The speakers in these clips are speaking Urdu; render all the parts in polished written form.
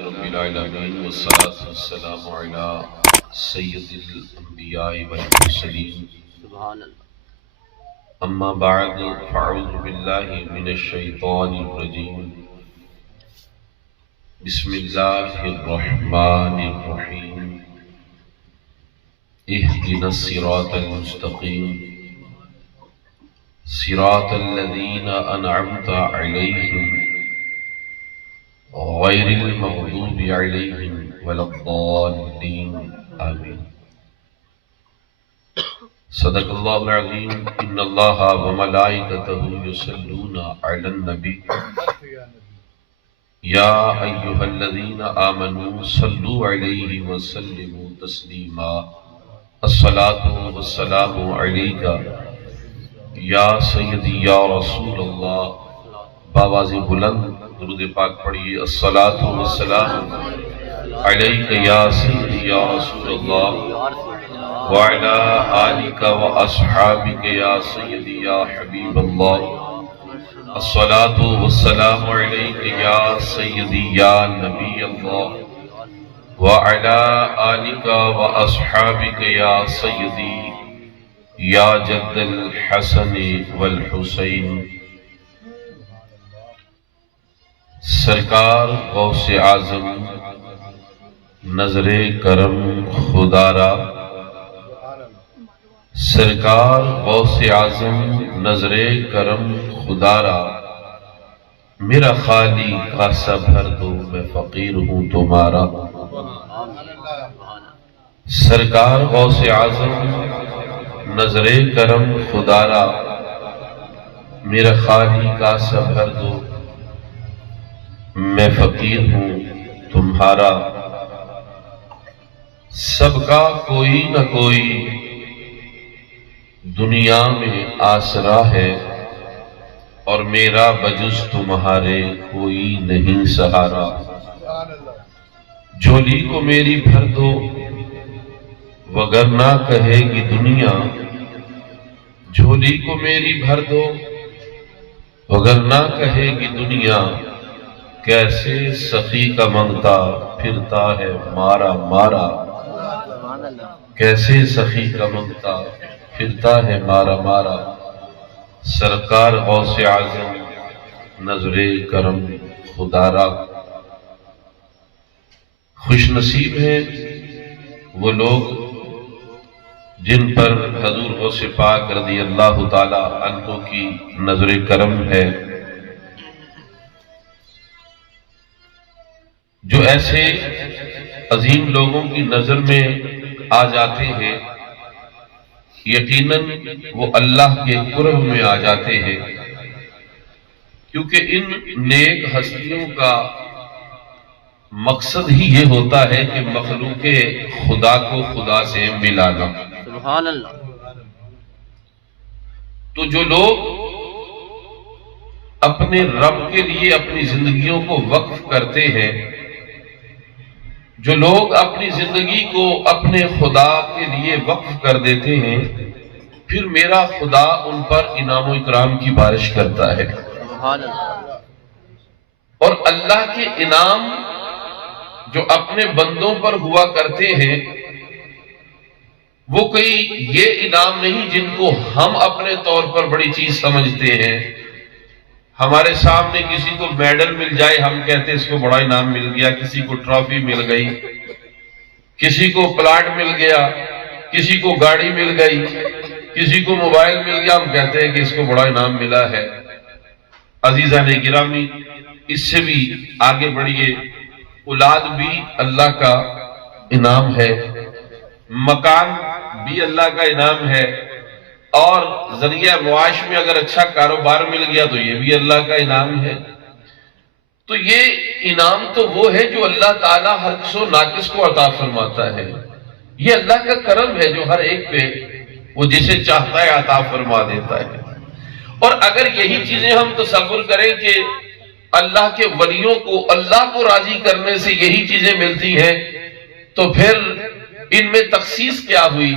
رب العالمین والصلاة والسلام علی سید الانبیاء والمرسلین سبحان اللہ۔ اما بعد فاعوذ باللہ من الشیطان الرجیم بسم اللہ الرحمن الرحیم اہدنا الصراط المستقیم صراط الذین انعمت علیہم غیر المغضوب علیہم ولا الضالین آمین۔ صدق اللہ العظیم۔ ان اللہ وملائکتہ یصلون علی النبی یا ایہا الذین آمنوا صلوا علیہ وسلموا تسلیما۔ الصلاة والسلام علیک یا سیدی یا رسول اللہ۔ باواز بلند درود پاک پڑھیے۔ الصلاۃ والسلام علیک یا سیدی یا رسول اللہ وعلی آلک واصحابک یا سیدی یا حبیب اللہ۔ الصلاۃ والسلام علیک یا سیدی یا نبی اللہ وعلی آلک واصحابک یا سیدی یا جد الحسن والحسین۔ سرکار غوث اعظم نظر کرم خدا را، سرکار غوث اعظم نظر کرم خدا را، میرا خالی کا سب ہر دو میں فقیر ہوں تمہارا۔ سرکار غوث اعظم نظر کرم خدا را، میرا خالی کا سب ہر دو میں فقیر ہوں تمہارا۔ سب کا کوئی نہ کوئی دنیا میں آسرا ہے، اور میرا بجز تمہارے کوئی نہیں سہارا۔ جھولی کو میری بھر دو وگرنہ کہے گی دنیا، جھولی کو میری بھر دو وگرنہ کہے گی دنیا، کیسے سخی کا منگتا پھرتا ہے مارا مارا، کیسے سخی کا منگتا پھرتا ہے مارا مارا۔ سرکار غوث اعظم نظر کرم خدا را، خوش نصیب ہیں وہ لوگ جن پر حضور غوث پاک رضی اللہ تعالی عنہ کی نظر کرم ہے، جو ایسے عظیم لوگوں کی نظر میں آ جاتے ہیں یقیناً وہ اللہ کے قرب میں آ جاتے ہیں، کیونکہ ان نیک ہستیوں کا مقصد ہی یہ ہوتا ہے کہ مخلوق خدا کو خدا سے ملانا۔ سبحان اللہ۔ تو جو لوگ اپنے رب کے لیے اپنی زندگیوں کو وقف کرتے ہیں، جو لوگ اپنی زندگی کو اپنے خدا کے لیے وقف کر دیتے ہیں، پھر میرا خدا ان پر انعام و اکرام کی بارش کرتا ہے۔ سبحان اللہ۔ اور اللہ کے انعام جو اپنے بندوں پر ہوا کرتے ہیں، وہ کوئی یہ انعام نہیں جن کو ہم اپنے طور پر بڑی چیز سمجھتے ہیں۔ ہمارے سامنے کسی کو میڈل مل جائے، ہم کہتے ہیں اس کو بڑا انعام مل گیا، کسی کو ٹرافی مل گئی، کسی کو پلاٹ مل گیا، کسی کو گاڑی مل گئی، کسی کو موبائل مل گیا، ہم کہتے ہیں کہ اس کو بڑا انعام ملا ہے۔ عزیزان گرامی، اس سے بھی آگے بڑھیے، اولاد بھی اللہ کا انعام ہے، مکان بھی اللہ کا انعام ہے، اور ذریعہ معاش میں اگر اچھا کاروبار مل گیا تو یہ بھی اللہ کا انعام ہے۔ تو یہ انعام تو وہ ہے جو اللہ تعالیٰ ہر کس و ناقص کو عطا فرماتا ہے۔ یہ اللہ کا کرم ہے جو ہر ایک پہ وہ جسے چاہتا ہے عطا فرما دیتا ہے۔ اور اگر یہی چیزیں ہم تصور کریں کہ اللہ کے ولیوں کو اللہ کو راضی کرنے سے یہی چیزیں ملتی ہیں، تو پھر ان میں تخصیص کیا ہوئی،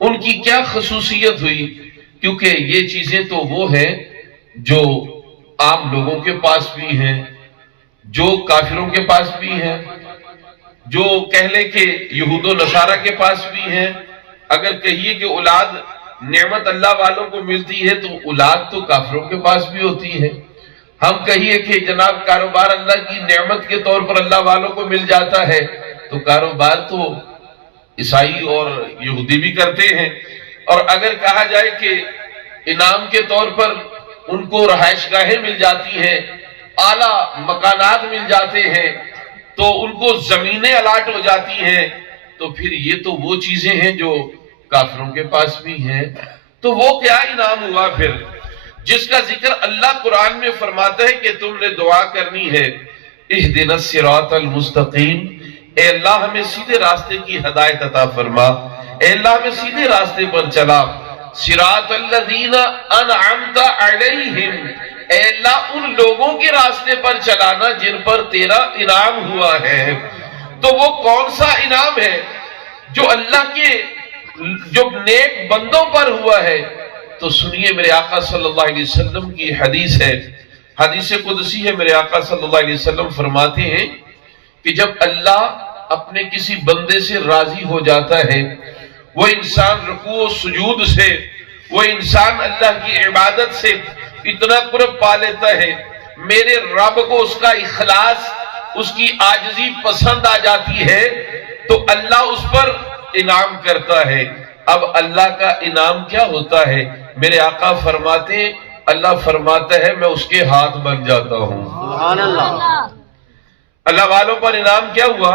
ان کی کیا خصوصیت ہوئی؟ کیونکہ یہ چیزیں تو وہ ہیں جو عام لوگوں کے پاس بھی ہیں، جو کافروں کے پاس بھی ہیں، جو کہہ لیں کہ یہود و نصارہ کے پاس بھی ہیں. اگر کہیے کہ اولاد نعمت اللہ والوں کو ملتی ہے تو اولاد تو کافروں کے پاس بھی ہوتی ہے. ہم کہیے کہ جناب کاروبار اللہ کی نعمت کے طور پر اللہ والوں کو مل جاتا ہے تو کاروبار تو عیسائی اور یہودی بھی کرتے ہیں. اور اگر کہا جائے کہ انعام کے طور پر ان کو رہائش گاہیں مل جاتی ہیں، اعلیٰ مکانات مل جاتے ہیں، تو ان کو زمینیں الاٹ ہو جاتی ہیں، تو پھر یہ تو وہ چیزیں ہیں جو کافروں کے پاس بھی ہیں. تو وہ کیا انعام ہوا پھر جس کا ذکر اللہ قرآن میں فرماتا ہے کہ تم نے دعا کرنی ہے اہدنا الصراط المستقیم، اے اللہ ہمیں سیدھے راستے کی ہدایت عطا فرما، اے اللہ ہمیں سیدھے راستے پر چلا. صراط الذین انعمت علیہم، اے اللہ ان لوگوں کے راستے پر چلانا جن پر تیرا انعام ہوا ہے. تو وہ کون سا انعام ہے جو اللہ کے جو نیک بندوں پر ہوا ہے؟ تو سنیے، میرے آقا صلی اللہ علیہ وسلم کی حدیث ہے، حدیث قدسی ہے. میرے آقا صلی اللہ علیہ وسلم فرماتے ہیں کہ جب اللہ اپنے کسی بندے سے راضی ہو جاتا ہے، وہ انسان رکوع و سجود سے، وہ انسان اللہ کی عبادت سے اتنا قرب پا لیتا ہے، میرے رب کو اس کا اخلاص، اس کی عاجزی پسند آ جاتی ہے، تو اللہ اس پر انعام کرتا ہے. اب اللہ کا انعام کیا ہوتا ہے؟ میرے آقا فرماتے ہیں، اللہ فرماتا ہے میں اس کے ہاتھ بن جاتا ہوں. سبحان اللہ. اللہ والوں پر انعام کیا ہوا؟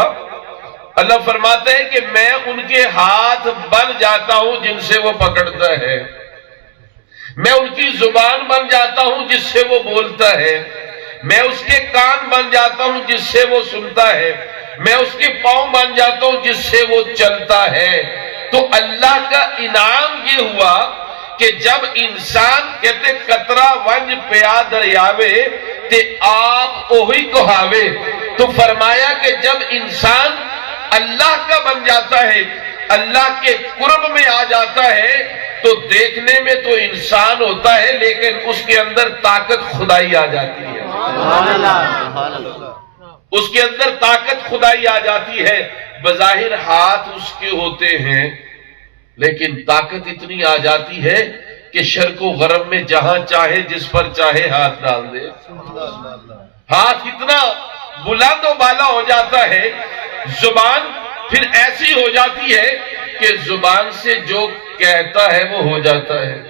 اللہ فرماتا ہے کہ میں ان کے ہاتھ بن جاتا ہوں جن سے وہ پکڑتا ہے، میں ان کی زبان بن جاتا ہوں جس سے وہ بولتا ہے، میں اس کے کان بن جاتا ہوں جس سے وہ سنتا ہے، میں اس کے پاؤں بن جاتا ہوں جس سے وہ چلتا ہے. تو اللہ کا انعام یہ ہوا کہ جب انسان کہتے قطرہ ونج پیا دریاوے تے آپ اوہی کہاوے، تو فرمایا کہ جب انسان اللہ کا بن جاتا ہے، اللہ کے قرب میں آ جاتا ہے، تو دیکھنے میں تو انسان ہوتا ہے لیکن اس کے اندر طاقت خدائی آ جاتی ہے. سبحان اللہ. سبحان اللہ. اس کے اندر طاقت خدائی آ جاتی ہے. بظاہر ہاتھ اس کے ہوتے ہیں لیکن طاقت اتنی آ جاتی ہے کہ شرق و غرب میں جہاں چاہے جس پر چاہے ہاتھ ڈال دے. ہاتھ اتنا بلند و بالا ہو جاتا ہے. زبان پھر ایسی ہو جاتی ہے کہ زبان سے جو کہتا ہے وہ ہو جاتا ہے.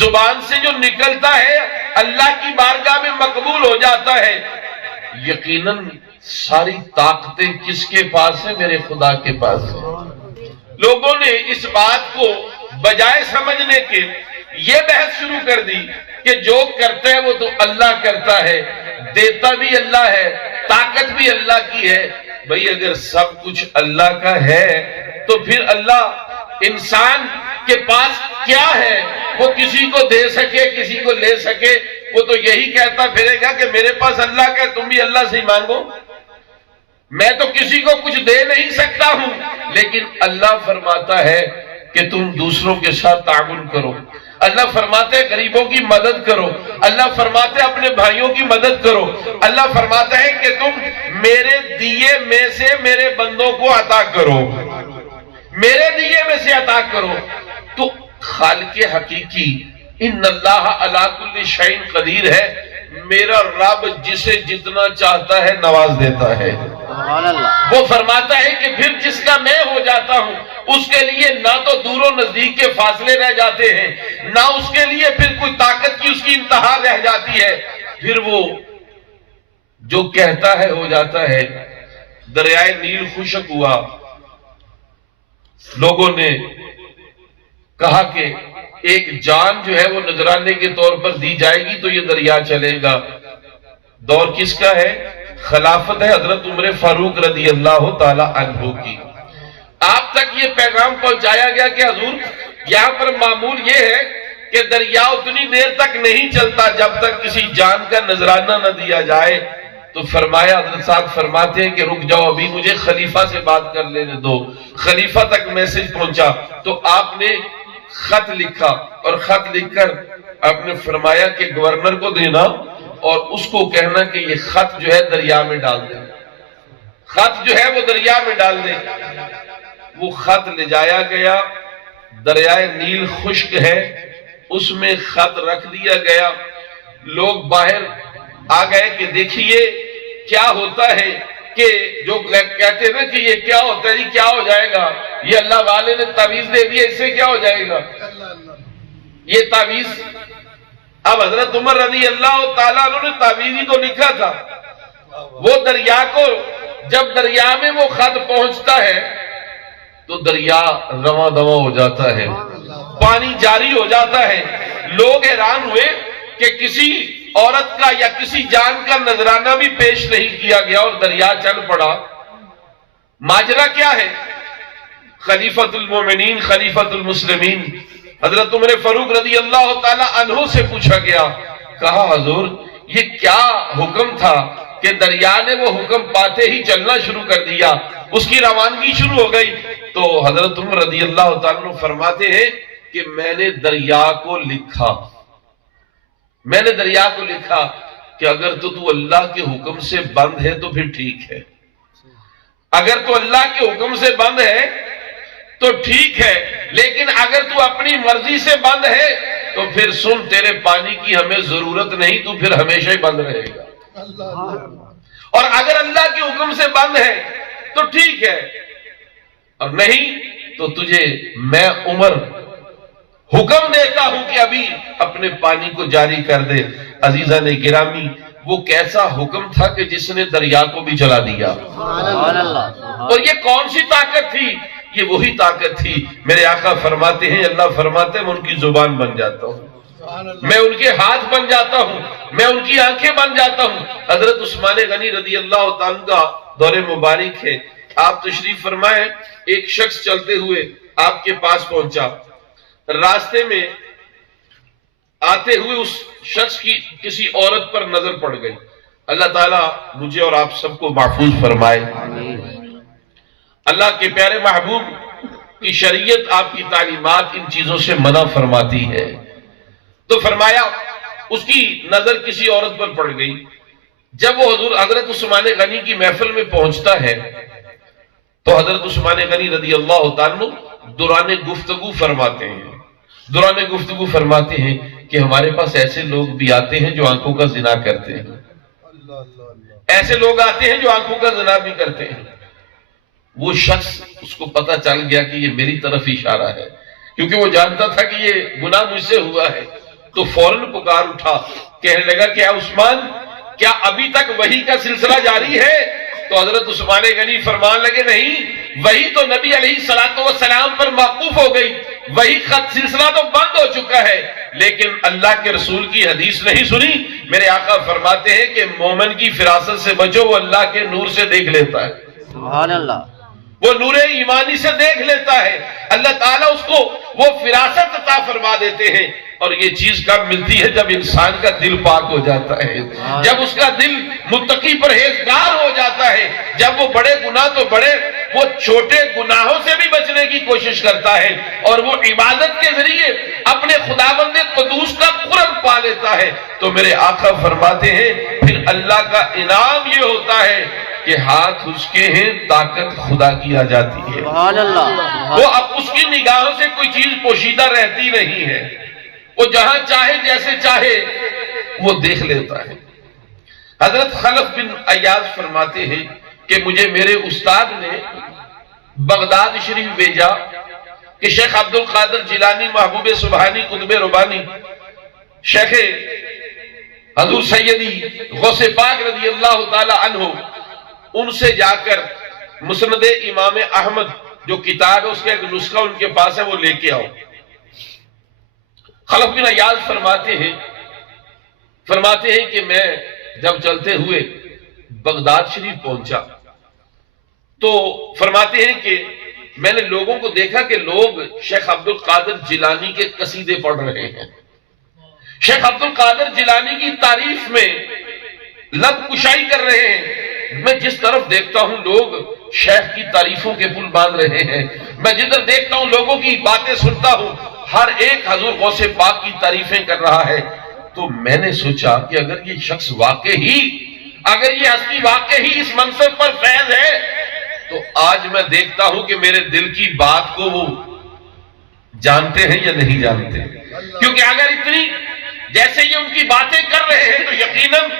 زبان سے جو نکلتا ہے اللہ کی بارگاہ میں مقبول ہو جاتا ہے. یقیناً ساری طاقتیں کس کے پاس ہیں؟ میرے خدا کے پاس ہیں. لوگوں نے اس بات کو بجائے سمجھنے کے یہ بحث شروع کر دی کہ جو کرتا ہے وہ تو اللہ کرتا ہے، دیتا بھی اللہ ہے، طاقت بھی اللہ کی ہے. بھئی اگر سب کچھ اللہ کا ہے تو پھر اللہ انسان کے پاس کیا ہے وہ کسی کو دے سکے کسی کو لے سکے؟ وہ تو یہی کہتا پھرے گا کہ میرے پاس اللہ کا ہے، تم بھی اللہ سے ہی مانگو. میں تو کسی کو کچھ دے نہیں سکتا ہوں، لیکن اللہ فرماتا ہے کہ تم دوسروں کے ساتھ تعاون کرو. اللہ فرماتے ہیں غریبوں کی مدد کرو. اللہ فرماتے ہیں اپنے بھائیوں کی مدد کرو. اللہ فرماتا ہے کہ تم میرے دیے میں سے میرے بندوں کو عطا کرو، میرے دیے میں سے عطا کرو. تو خالق حقیقی ان اللہ علی کل شیء قدیر ہے. میرا رب جسے جتنا چاہتا ہے نواز دیتا ہے. سبحان اللہ. وہ فرماتا ہے کہ پھر جس کا میں ہو جاتا ہوں اس کے لیے نہ تو دور و نزدیک کے فاصلے رہ جاتے ہیں، نہ اس کے لیے پھر کوئی طاقت کی اس کی انتہا رہ جاتی ہے. پھر وہ جو کہتا ہے ہو جاتا ہے. دریائے نیل خشک ہوا، لوگوں نے کہا کہ ایک جان جو ہے وہ نذرانے کے طور پر دی جائے گی تو یہ دریا چلے گا. دور کس کا ہے؟ خلافت ہے حضرت عمر فاروق رضی اللہ تعالی عنہ کی. آپ تک یہ پیغام پہنچایا گیا کہ حضور یہاں پر معمول یہ ہے کہ دریا اتنی دیر تک نہیں چلتا جب تک کسی جان کا نذرانہ نہ دیا جائے. تو فرمایا، حضرت صاحب فرماتے ہیں کہ رک جاؤ ابھی مجھے خلیفہ سے بات کر لینے دو. خلیفہ تک میسج پہنچا تو آپ نے خط لکھا اور خط لکھ کر آپ نے فرمایا کہ گورنر کو دینا اور اس کو کہنا کہ یہ خط جو ہے دریا میں ڈال دے، خط جو ہے وہ دریا میں ڈال دے۔ وہ خط لے جایا گیا، دریائے نیل خشک ہے، اس میں خط رکھ دیا گیا۔ لوگ باہر آ گئے کہ دیکھیے کیا ہوتا ہے، کہ جو کہتے ہیں نا کہ یہ کیا ہوتا ہے جی، کیا ہو جائے گا، یہ اللہ والے نے تعویذ دے دیا، اس سے کیا ہو جائے گا یہ تعویذ۔ اب حضرت عمر رضی اللہ تعالیٰ عنہ نے تعویذ ہی تو لکھا تھا، وہ دریا کو جب دریا میں وہ خط پہنچتا ہے تو دریا رواں دواں ہو جاتا ہے، پانی جاری ہو جاتا ہے۔ لوگ حیران ہوئے کہ کسی عورت کا یا کسی جان کا نذرانہ بھی پیش نہیں کیا گیا اور دریا چل پڑا۔ ماجرا کیا ہے؟ خلیفۃ المومنین خلیفۃ المسلمین حضرت عمر فاروق رضی اللہ تعالی عنہ سے پوچھا گیا، کہا حضور یہ کیا حکم تھا کہ دریا نے وہ حکم پاتے ہی چلنا شروع کر دیا، اس کی روانگی شروع ہو گئی؟ تو حضرت عمر رضی اللہ تعالیٰ عنہ فرماتے ہیں کہ میں نے دریا کو لکھا، میں نے دریا کو لکھا کہ اگر تو اللہ کے حکم سے بند ہے تو پھر ٹھیک ہے، اگر تو اللہ کے حکم سے بند ہے تو ٹھیک ہے، لیکن اگر تو اپنی مرضی سے بند ہے تو پھر سن، تیرے پانی کی ہمیں ضرورت نہیں، تو پھر ہمیشہ ہی بند رہے گا، اور اگر اللہ کے حکم سے بند ہے تو ٹھیک ہے، اور نہیں تو تجھے میں عمر حکم دیتا ہوں کہ ابھی اپنے پانی کو جاری کر دے۔ عزیزان گرامی، وہ کیسا حکم تھا کہ جس نے دریا کو بھی چلا دیا، اور یہ کون سی طاقت تھی؟ یہ وہی طاقت تھی، میرے آقا فرماتے ہیں، اللہ فرماتے ہیں میں ان کی زبان بن جاتا ہوں، میں ان کے ہاتھ بن جاتا ہوں، میں ان کی آنکھیں بن جاتا ہوں۔ حضرت عثمان غنی رضی اللہ تعالیٰ کا دور مبارک ہے، آپ تشریف فرمائے، ایک شخص چلتے ہوئے آپ کے پاس پہنچا، راستے میں آتے ہوئے اس شخص کی کسی عورت پر نظر پڑ گئی۔ اللہ تعالیٰ مجھے اور آپ سب کو محفوظ فرمائے۔ اللہ کے پیارے محبوب کی شریعت، آپ کی تعلیمات ان چیزوں سے منع فرماتی ہے، تو فرمایا اس کی نظر کسی عورت پر پڑ گئی۔ جب وہ حضرت عثمان غنی کی محفل میں پہنچتا ہے تو حضرت عثمان غنی رضی اللہ تعالیٰ دوران گفتگو فرماتے ہیں، دوران گفتگو فرماتے ہیں کہ ہمارے پاس ایسے لوگ بھی آتے ہیں جو آنکھوں کا زنا کرتے ہیں، ایسے لوگ آتے ہیں جو آنکھوں کا زنا بھی کرتے ہیں۔ وہ شخص، اس کو پتا چل گیا کہ یہ میری طرف اشارہ ہے، کیونکہ وہ جانتا تھا کہ یہ گناہ مجھ سے ہوا ہے، تو فوراً پکار اٹھا، کہنے لگا کہ اے عثمان، کیا ابھی تک وحی کا سلسلہ جاری ہے؟ تو حضرت عثمان غنی فرمان لگے، نہیں، وحی تو نبی علیہ السلام پر موقوف ہو گئی، وحی خط سلسلہ تو بند ہو چکا ہے، لیکن اللہ کے رسول کی حدیث نہیں سنی؟ میرے آقا فرماتے ہیں کہ مومن کی فراست سے بچو، وہ اللہ کے نور سے دیکھ لیتا ہے، سبحان اللہ، وہ نور ایمانی سے دیکھ لیتا ہے، اللہ تعالیٰ اس کو وہ فراست عطا فرما دیتے ہیں۔ اور یہ چیز کب ملتی ہے؟ جب انسان کا دل پاک ہو جاتا ہے، جب اس کا دل متقی پرہیزگار ہو جاتا ہے، جب وہ بڑے گناہ تو بڑے، وہ چھوٹے گناہوں سے بھی بچنے کی کوشش کرتا ہے، اور وہ عبادت کے ذریعے اپنے خداوند قدوس کا قرب پا لیتا ہے۔ تو میرے آقا فرماتے ہیں پھر اللہ کا انعام یہ ہوتا ہے کہ ہاتھ اس کے ہیں، طاقت خدا کی آ جاتی ہے، سبحان اللہ، وہ اب اس کی نگاہوں سے کوئی چیز پوشیدہ رہتی نہیں ہے، وہ جہاں چاہے جیسے چاہے وہ دیکھ لیتا ہے۔ حضرت خلف بن عیاض فرماتے ہیں کہ مجھے میرے استاد نے بغداد شریف بھیجا کہ شیخ عبد القادر جیلانی محبوب سبحانی قطب ربانی شیخ حضور سیدی غوث پاک رضی اللہ تعالی عنہ، ان سے جا کر مسند امام احمد جو کتاب ہے اس کا ایک نسخہ ان کے پاس ہے، وہ لے کے آؤ۔ خلف بن عیاض فرماتے ہیں کہ میں جب چلتے ہوئے بغداد شریف پہنچا تو فرماتے ہیں کہ میں نے لوگوں کو دیکھا کہ لوگ شیخ عبد القادر جیلانی کے قصیدے پڑھ رہے ہیں، شیخ عبد القادر جیلانی کی تعریف میں لب کشائی کر رہے ہیں۔ میں جس طرف دیکھتا ہوں لوگ شیخ کی تعریفوں کے پل باندھ رہے ہیں، میں جدھر دیکھتا ہوں لوگوں کی باتیں سنتا ہوں، ہر ایک حضور غوث پاک کی تعریفیں کر رہا ہے۔ تو میں نے سوچا کہ اگر یہ شخص اگر یہ ہستی واقعی اس منصب پر فیض ہے تو آج میں دیکھتا ہوں کہ میرے دل کی بات کو وہ جانتے ہیں یا نہیں جانتے. کیونکہ اگر اتنی جیسے یہ ان کی باتیں کر رہے ہیں تو یقیناً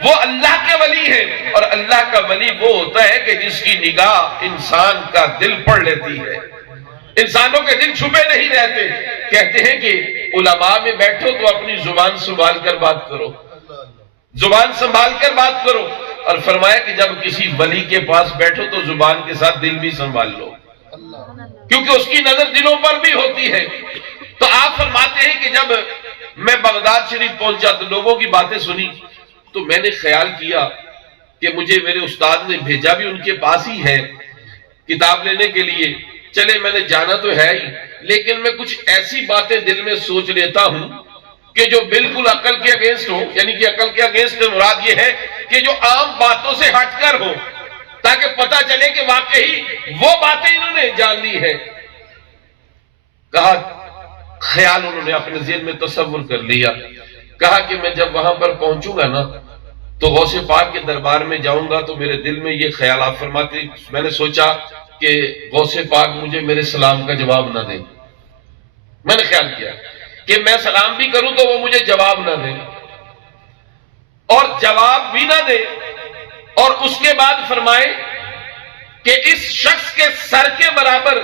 وہ اللہ کے ولی ہیں، اور اللہ کا ولی وہ ہوتا ہے کہ جس کی نگاہ انسان کا دل پڑھ لیتی ہے. انسانوں کے دل چھپے نہیں رہتے. کہتے ہیں کہ علماء میں بیٹھو تو اپنی زبان سنبھال کر بات کرو، زبان سنبھال کر بات کرو. اور فرمایا کہ جب کسی ولی کے پاس بیٹھو تو زبان کے ساتھ دل بھی سنبھال لو، کیونکہ اس کی نظر دلوں پر بھی ہوتی ہے. تو آپ فرماتے ہیں کہ جب میں بغداد شریف پہنچا تو لوگوں کی باتیں سنی تو میں نے خیال کیا کہ مجھے میرے استاد نے بھیجا بھی ان کے پاس ہی ہے کتاب لینے کے لیے. چلے میں نے جانا تو ہے ہی، لیکن میں کچھ ایسی باتیں دل میں سوچ لیتا ہوں کہ جو بالکل عقل کے اگینسٹ ہو. یعنی کہ عقل کے اگینسٹ مراد یہ ہے کہ جو عام باتوں سے ہٹ کر ہو، تاکہ پتہ چلے کہ واقعی وہ باتیں انہوں نے جان لی ہے. کہا خیال انہوں نے اپنے ذہن میں تصور کر لیا. کہا کہ میں جب وہاں پر پہنچوں گا نا تو غوث پاک کے دربار میں جاؤں گا تو میرے دل میں یہ خیال آپ فرماتے. میں نے سوچا کہ غوث پاک مجھے میرے سلام کا جواب نہ دے. میں نے خیال کیا کہ میں سلام بھی کروں تو وہ مجھے جواب نہ دے، اور جواب بھی نہ دے، اور اس کے بعد فرمائے کہ اس شخص کے سر کے برابر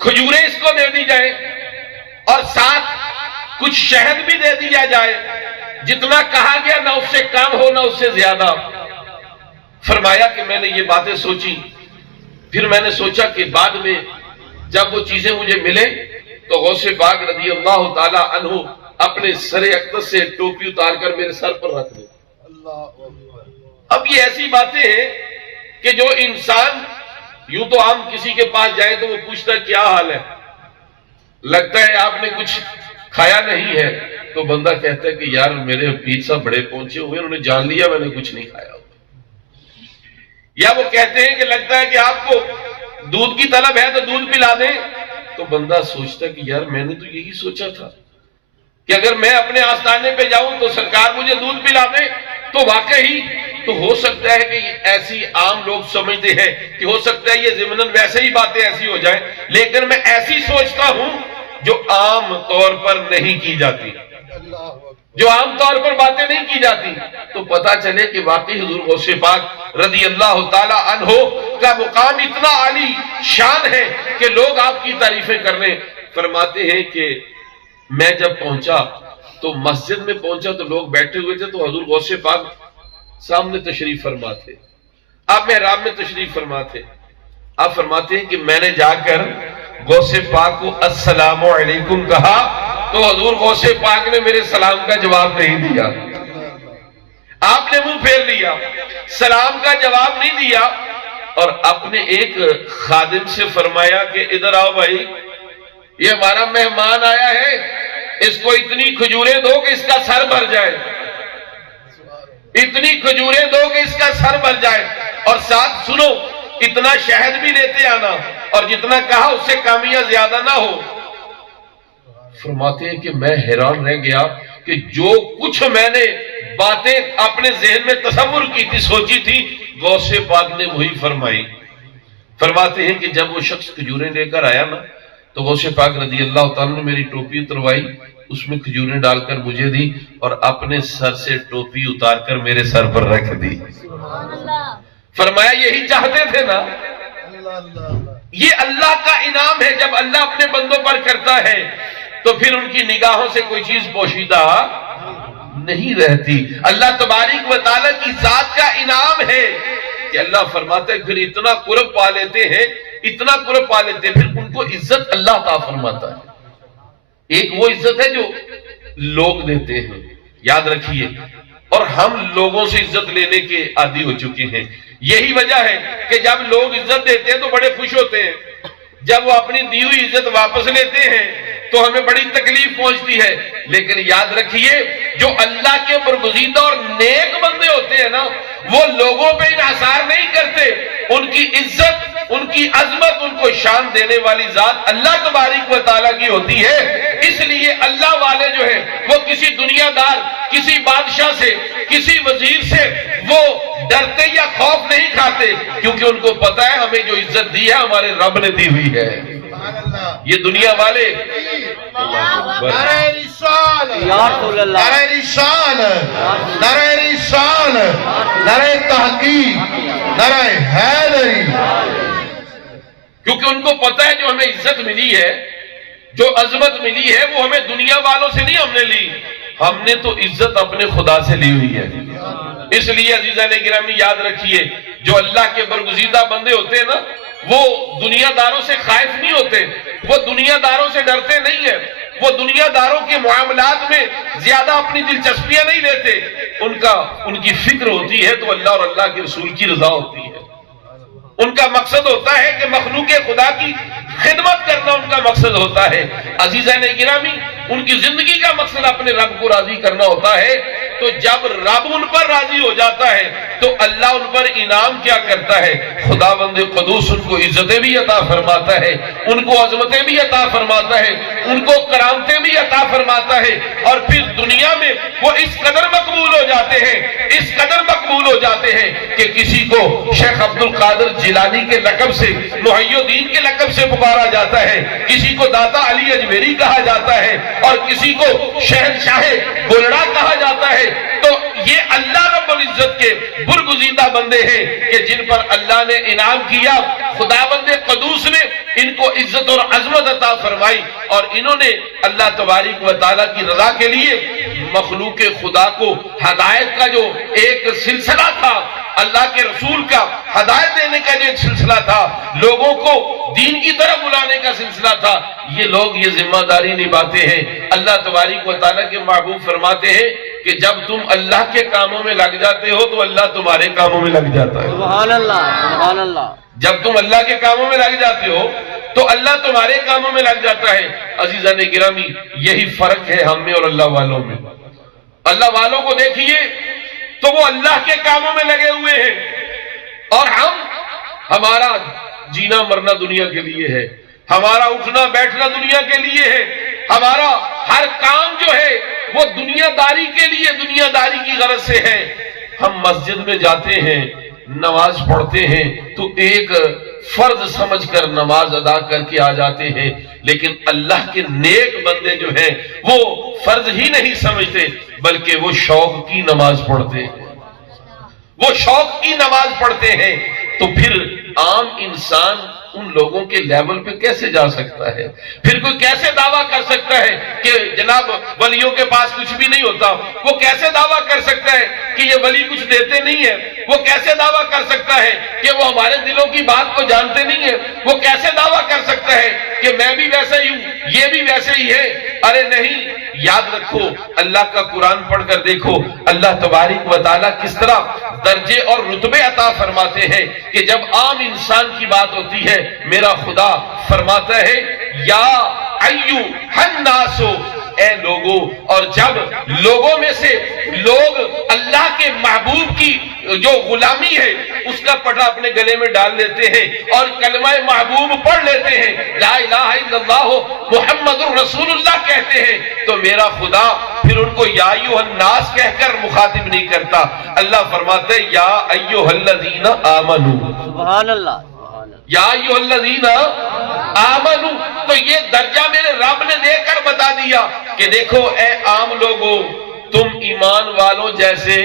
کھجوریں اس کو دے دی جائے اور ساتھ کچھ شہد بھی دے دیا جائے، جتنا کہا گیا نہ اس سے کم ہو نہ اس سے زیادہ. فرمایا کہ میں نے یہ باتیں سوچی. پھر میں نے سوچا کہ بعد میں جب وہ چیزیں مجھے ملے تو غوث پاک رضی اللہ تعالی عنہ اپنے سر اقدس سے ٹوپی اتار کر میرے سر پر رکھ دے. اب یہ ایسی باتیں ہیں کہ جو انسان یوں تو عام کسی کے پاس جائے تو وہ پوچھتا ہے کیا حال ہے، لگتا ہے آپ نے کچھ کھایا نہیں ہے، تو بندہ کہتا ہے کہ یار میرے پیر صاحب بڑے پہنچے ہوئے، انہوں نے جان لیا میں نے کچھ نہیں کھایا. یا وہ کہتے ہیں کہ لگتا ہے کہ آپ کو دودھ کی طلب ہے تو دودھ پلا دیں، تو بندہ سوچتا ہے کہ یار میں نے تو یہی سوچا تھا کہ اگر میں اپنے آستانے پہ جاؤں تو سرکار مجھے دودھ پلا دے. تو واقعی تو ہو سکتا ہے کہ ایسی عام لوگ سمجھتے ہیں کہ ہو سکتا ہے یہ ضمناً ویسے ہی باتیں ایسی ہو جائیں، لیکن میں ایسی سوچتا ہوں جو عام طور پر نہیں کی جاتی، جو عام طور پر باتیں نہیں کی جاتی. تو پتا چلے کہ واقعی حضور غوث پاک رضی اللہ تعالی عنہ کا مقام اتنا عالی شان ہے کہ لوگ آپ کی تعریفیں کر رہے ہیں. فرماتے ہیں کہ میں جب پہنچا تو مسجد میں پہنچا تو لوگ بیٹھے ہوئے تھے، تو حضور غوث پاک سامنے تشریف فرما تھے، آپ محراب میں تشریف فرما تھے. آپ فرماتے ہیں کہ میں نے جا کر غوث پاک کو السلام علیکم کہا تو حضور غوث پاک نے میرے سلام کا جواب نہیں دیا. آپ نے منہ پھیر لیا، سلام کا جواب نہیں دیا، اور اپنے ایک خادم سے فرمایا کہ ادھر آؤ بھائی، یہ ہمارا مہمان آیا ہے، اس کو اتنی کھجوریں دو کہ اس کا سر بھر جائے، اتنی کھجوریں دو کہ اس کا سر بھر جائے، اور ساتھ سنو اتنا شہد بھی لیتے آنا، اور جتنا کہا اس سے کم یا زیادہ نہ ہو. فرماتے ہیں کہ میں حیران رہ گیا کہ جو کچھ میں نے باتیں اپنے ذہن میں تصور کی تھی، سوچی تھی، غوث پاک نے وہی فرمائی. فرماتے ہیں کہ جب وہ شخص کھجوریں لے کر آیا نا تو غوث پاک رضی اللہ تعالیٰ نے میری ٹوپی اتروائی، اس میں کھجوریں ڈال کر مجھے دی، اور اپنے سر سے ٹوپی اتار کر میرے سر پر رکھ دی. فرمایا یہی چاہتے تھے نا. یہ اللہ کا انعام ہے. جب اللہ اپنے بندوں پر کرتا ہے تو پھر ان کی نگاہوں سے کوئی چیز پوشیدہ نہیں رہتی. اللہ تبارک و تعالیٰ کی ذات کا انعام ہے کہ اللہ فرماتا ہے پھر اتنا قرب پا لیتے ہیں، اتنا قرب پا لیتے ہیں، پھر ان کو عزت اللہ عطا فرماتا ہے. ایک وہ عزت ہے جو لوگ دیتے ہیں، یاد رکھیے، اور ہم لوگوں سے عزت لینے کے عادی ہو چکے ہیں. یہی وجہ ہے کہ جب لوگ عزت دیتے ہیں تو بڑے خوش ہوتے ہیں، جب وہ اپنی دی ہوئی عزت واپس لیتے ہیں تو ہمیں بڑی تکلیف پہنچتی ہے. لیکن یاد رکھیے جو اللہ کے برگزیدہ اور نیک بندے ہوتے ہیں نا، وہ لوگوں پہ انحصار نہیں کرتے، ان کی عزت ان کی عظمت، ان کو شان دینے والی ذات اللہ تبارک و تعالیٰ کی ہوتی ہے۔ اس لیے اللہ والے جو ہے وہ کسی دنیا دار، کسی بادشاہ سے، کسی وزیر سے وہ ڈرتے یا خوف نہیں کھاتے، کیونکہ ان کو پتا ہے ہمیں جو عزت دی ہے ہمارے رب نے دی ہوئی ہے۔ یہ دنیا والے نعرہ رسالت، یا رسول اللہ، نعرہ رسالت، نعرہ رسالت، نعرہ تحقیق، نعرہ حیدری، کیونکہ ان کو پتا ہے جو ہمیں عزت ملی ہے، جو عظمت ملی ہے، وہ ہمیں دنیا والوں سے نہیں ہم نے لی، ہم نے تو عزت اپنے خدا سے لی ہوئی ہے۔ اس لیے عزیزان گرامی یاد رکھیے، جو اللہ کے برگزیدہ بندے ہوتے ہیں نا، وہ دنیا داروں سے خائف نہیں ہوتے، وہ دنیا داروں سے ڈرتے نہیں ہیں، وہ دنیا داروں کے معاملات میں زیادہ اپنی دلچسپیاں نہیں لیتے، ان کی فکر ہوتی ہے تو اللہ اور اللہ کے رسول کی رضا ہوتی ہے۔ ان کا مقصد ہوتا ہے کہ مخلوق خدا کی خدمت کرنا ان کا مقصد ہوتا ہے۔ عزیزان گرامی، ان کی زندگی کا مقصد اپنے رب کو راضی کرنا ہوتا ہے، تو جب رب ان پر راضی ہو جاتا ہے تو اللہ ان پر انعام کیا کرتا ہے؟ خداوند قدوس ان کو عزتیں بھی عطا فرماتا ہے، ان کو عظمتیں بھی عطا فرماتا ہے، ان کو کرامتیں بھی عطا فرماتا ہے، اور پھر دنیا میں وہ اس قدر مقبول ہو جاتے ہیں، اس قدر مقبول ہو جاتے ہیں کہ کسی کو شیخ عبد القادر جیلانی کے لقب سے، محی الدین کے لقب سے پکارا جاتا ہے، کسی کو داتا علی اجمیری کہا جاتا ہے، اور کسی کو شہنشاہ گولڑا کہا جاتا ہے۔ تو یہ اللہ رب العزت کے برگزیدہ بندے ہیں کہ جن پر اللہ نے انعام کیا، خداوند قدوس نے ان کو عزت اور عظمت عطا فرمائی، اور انہوں نے اللہ تبارک و تعالیٰ کی رضا کے لیے مخلوق خدا کو ہدایت کا جو ایک سلسلہ تھا، اللہ کے رسول کا ہدایت دینے کا جو ایک سلسلہ تھا، لوگوں کو دین کی طرف بلانے کا سلسلہ تھا، یہ لوگ یہ ذمہ داری نبھاتے ہیں۔ اللہ تبارک و تعالیٰ کے محبوب فرماتے ہیں کہ جب تم اللہ کے کاموں میں لگ جاتے ہو تو اللہ تمہارے کاموں میں لگ جاتا ہے۔ سبحان اللہ، سبحان اللہ۔ جب تم اللہ کے کاموں میں لگ جاتے ہو تو اللہ تمہارے کاموں میں لگ جاتا ہے۔ عزیزان گرامی، یہی فرق ہے ہم میں اور اللہ والوں میں۔ اللہ والوں کو دیکھیے تو وہ اللہ کے کاموں میں لگے ہوئے ہیں، اور ہمارا جینا مرنا دنیا کے لیے ہے، ہمارا اٹھنا بیٹھنا دنیا کے لیے ہے، ہمارا ہر کام جو ہے وہ دنیا داری کے لیے، دنیا داری کی غرض سے ہے۔ ہم مسجد میں جاتے ہیں، نماز پڑھتے ہیں تو ایک فرض سمجھ کر نماز ادا کر کے آ جاتے ہیں، لیکن اللہ کے نیک بندے جو ہیں وہ فرض ہی نہیں سمجھتے، بلکہ وہ شوق کی نماز پڑھتے ہیں، وہ شوق کی نماز پڑھتے ہیں۔ تو پھر عام انسان ان لوگوں کے لیول پہ کیسے جا سکتا ہے؟ پھر کوئی کیسے دعویٰ کر سکتا ہے کہ جناب ولیوں کے پاس کچھ بھی نہیں ہوتا؟ وہ کیسے دعویٰ کر سکتا ہے کہ یہ ولی کچھ دیتے نہیں ہیں؟ وہ کیسے دعویٰ کر سکتا ہے کہ وہ ہمارے دلوں کی بات کو جانتے نہیں ہیں؟ وہ کیسے دعویٰ کر سکتا ہے کہ میں بھی ویسا ہی ہوں، یہ بھی ویسے ہی ہے؟ ارے نہیں، یاد رکھو، اللہ کا قرآن پڑھ کر دیکھو اللہ تبارک و تعالیٰ کس طرح درجے اور رتبے عطا فرماتے ہیں کہ جب عام انسان کی بات ہوتی ہے میرا خدا فرماتا ہے یا ایھا الناس، اے لوگو، اور جب لوگوں میں سے لوگ اللہ کے محبوب کی جو غلامی ہے اس کا پٹا اپنے گلے میں ڈال لیتے ہیں اور کلمہ محبوب پڑھ لیتے ہیں، لا الہ الا اللہ محمد الرسول اللہ کہتے ہیں، تو میرا خدا پھر ان کو یا ایھا الناس کہہ کر مخاطب نہیں کرتا۔ اللہ فرماتے ہیں یا ایھا الذین آمنوا، سبحان اللہ، یا ایھا الذین آمنوا، تو یہ درجہ میرے رب نے دے کر بتا دیا کہ دیکھو اے عام لوگوں، تم ایمان والوں جیسے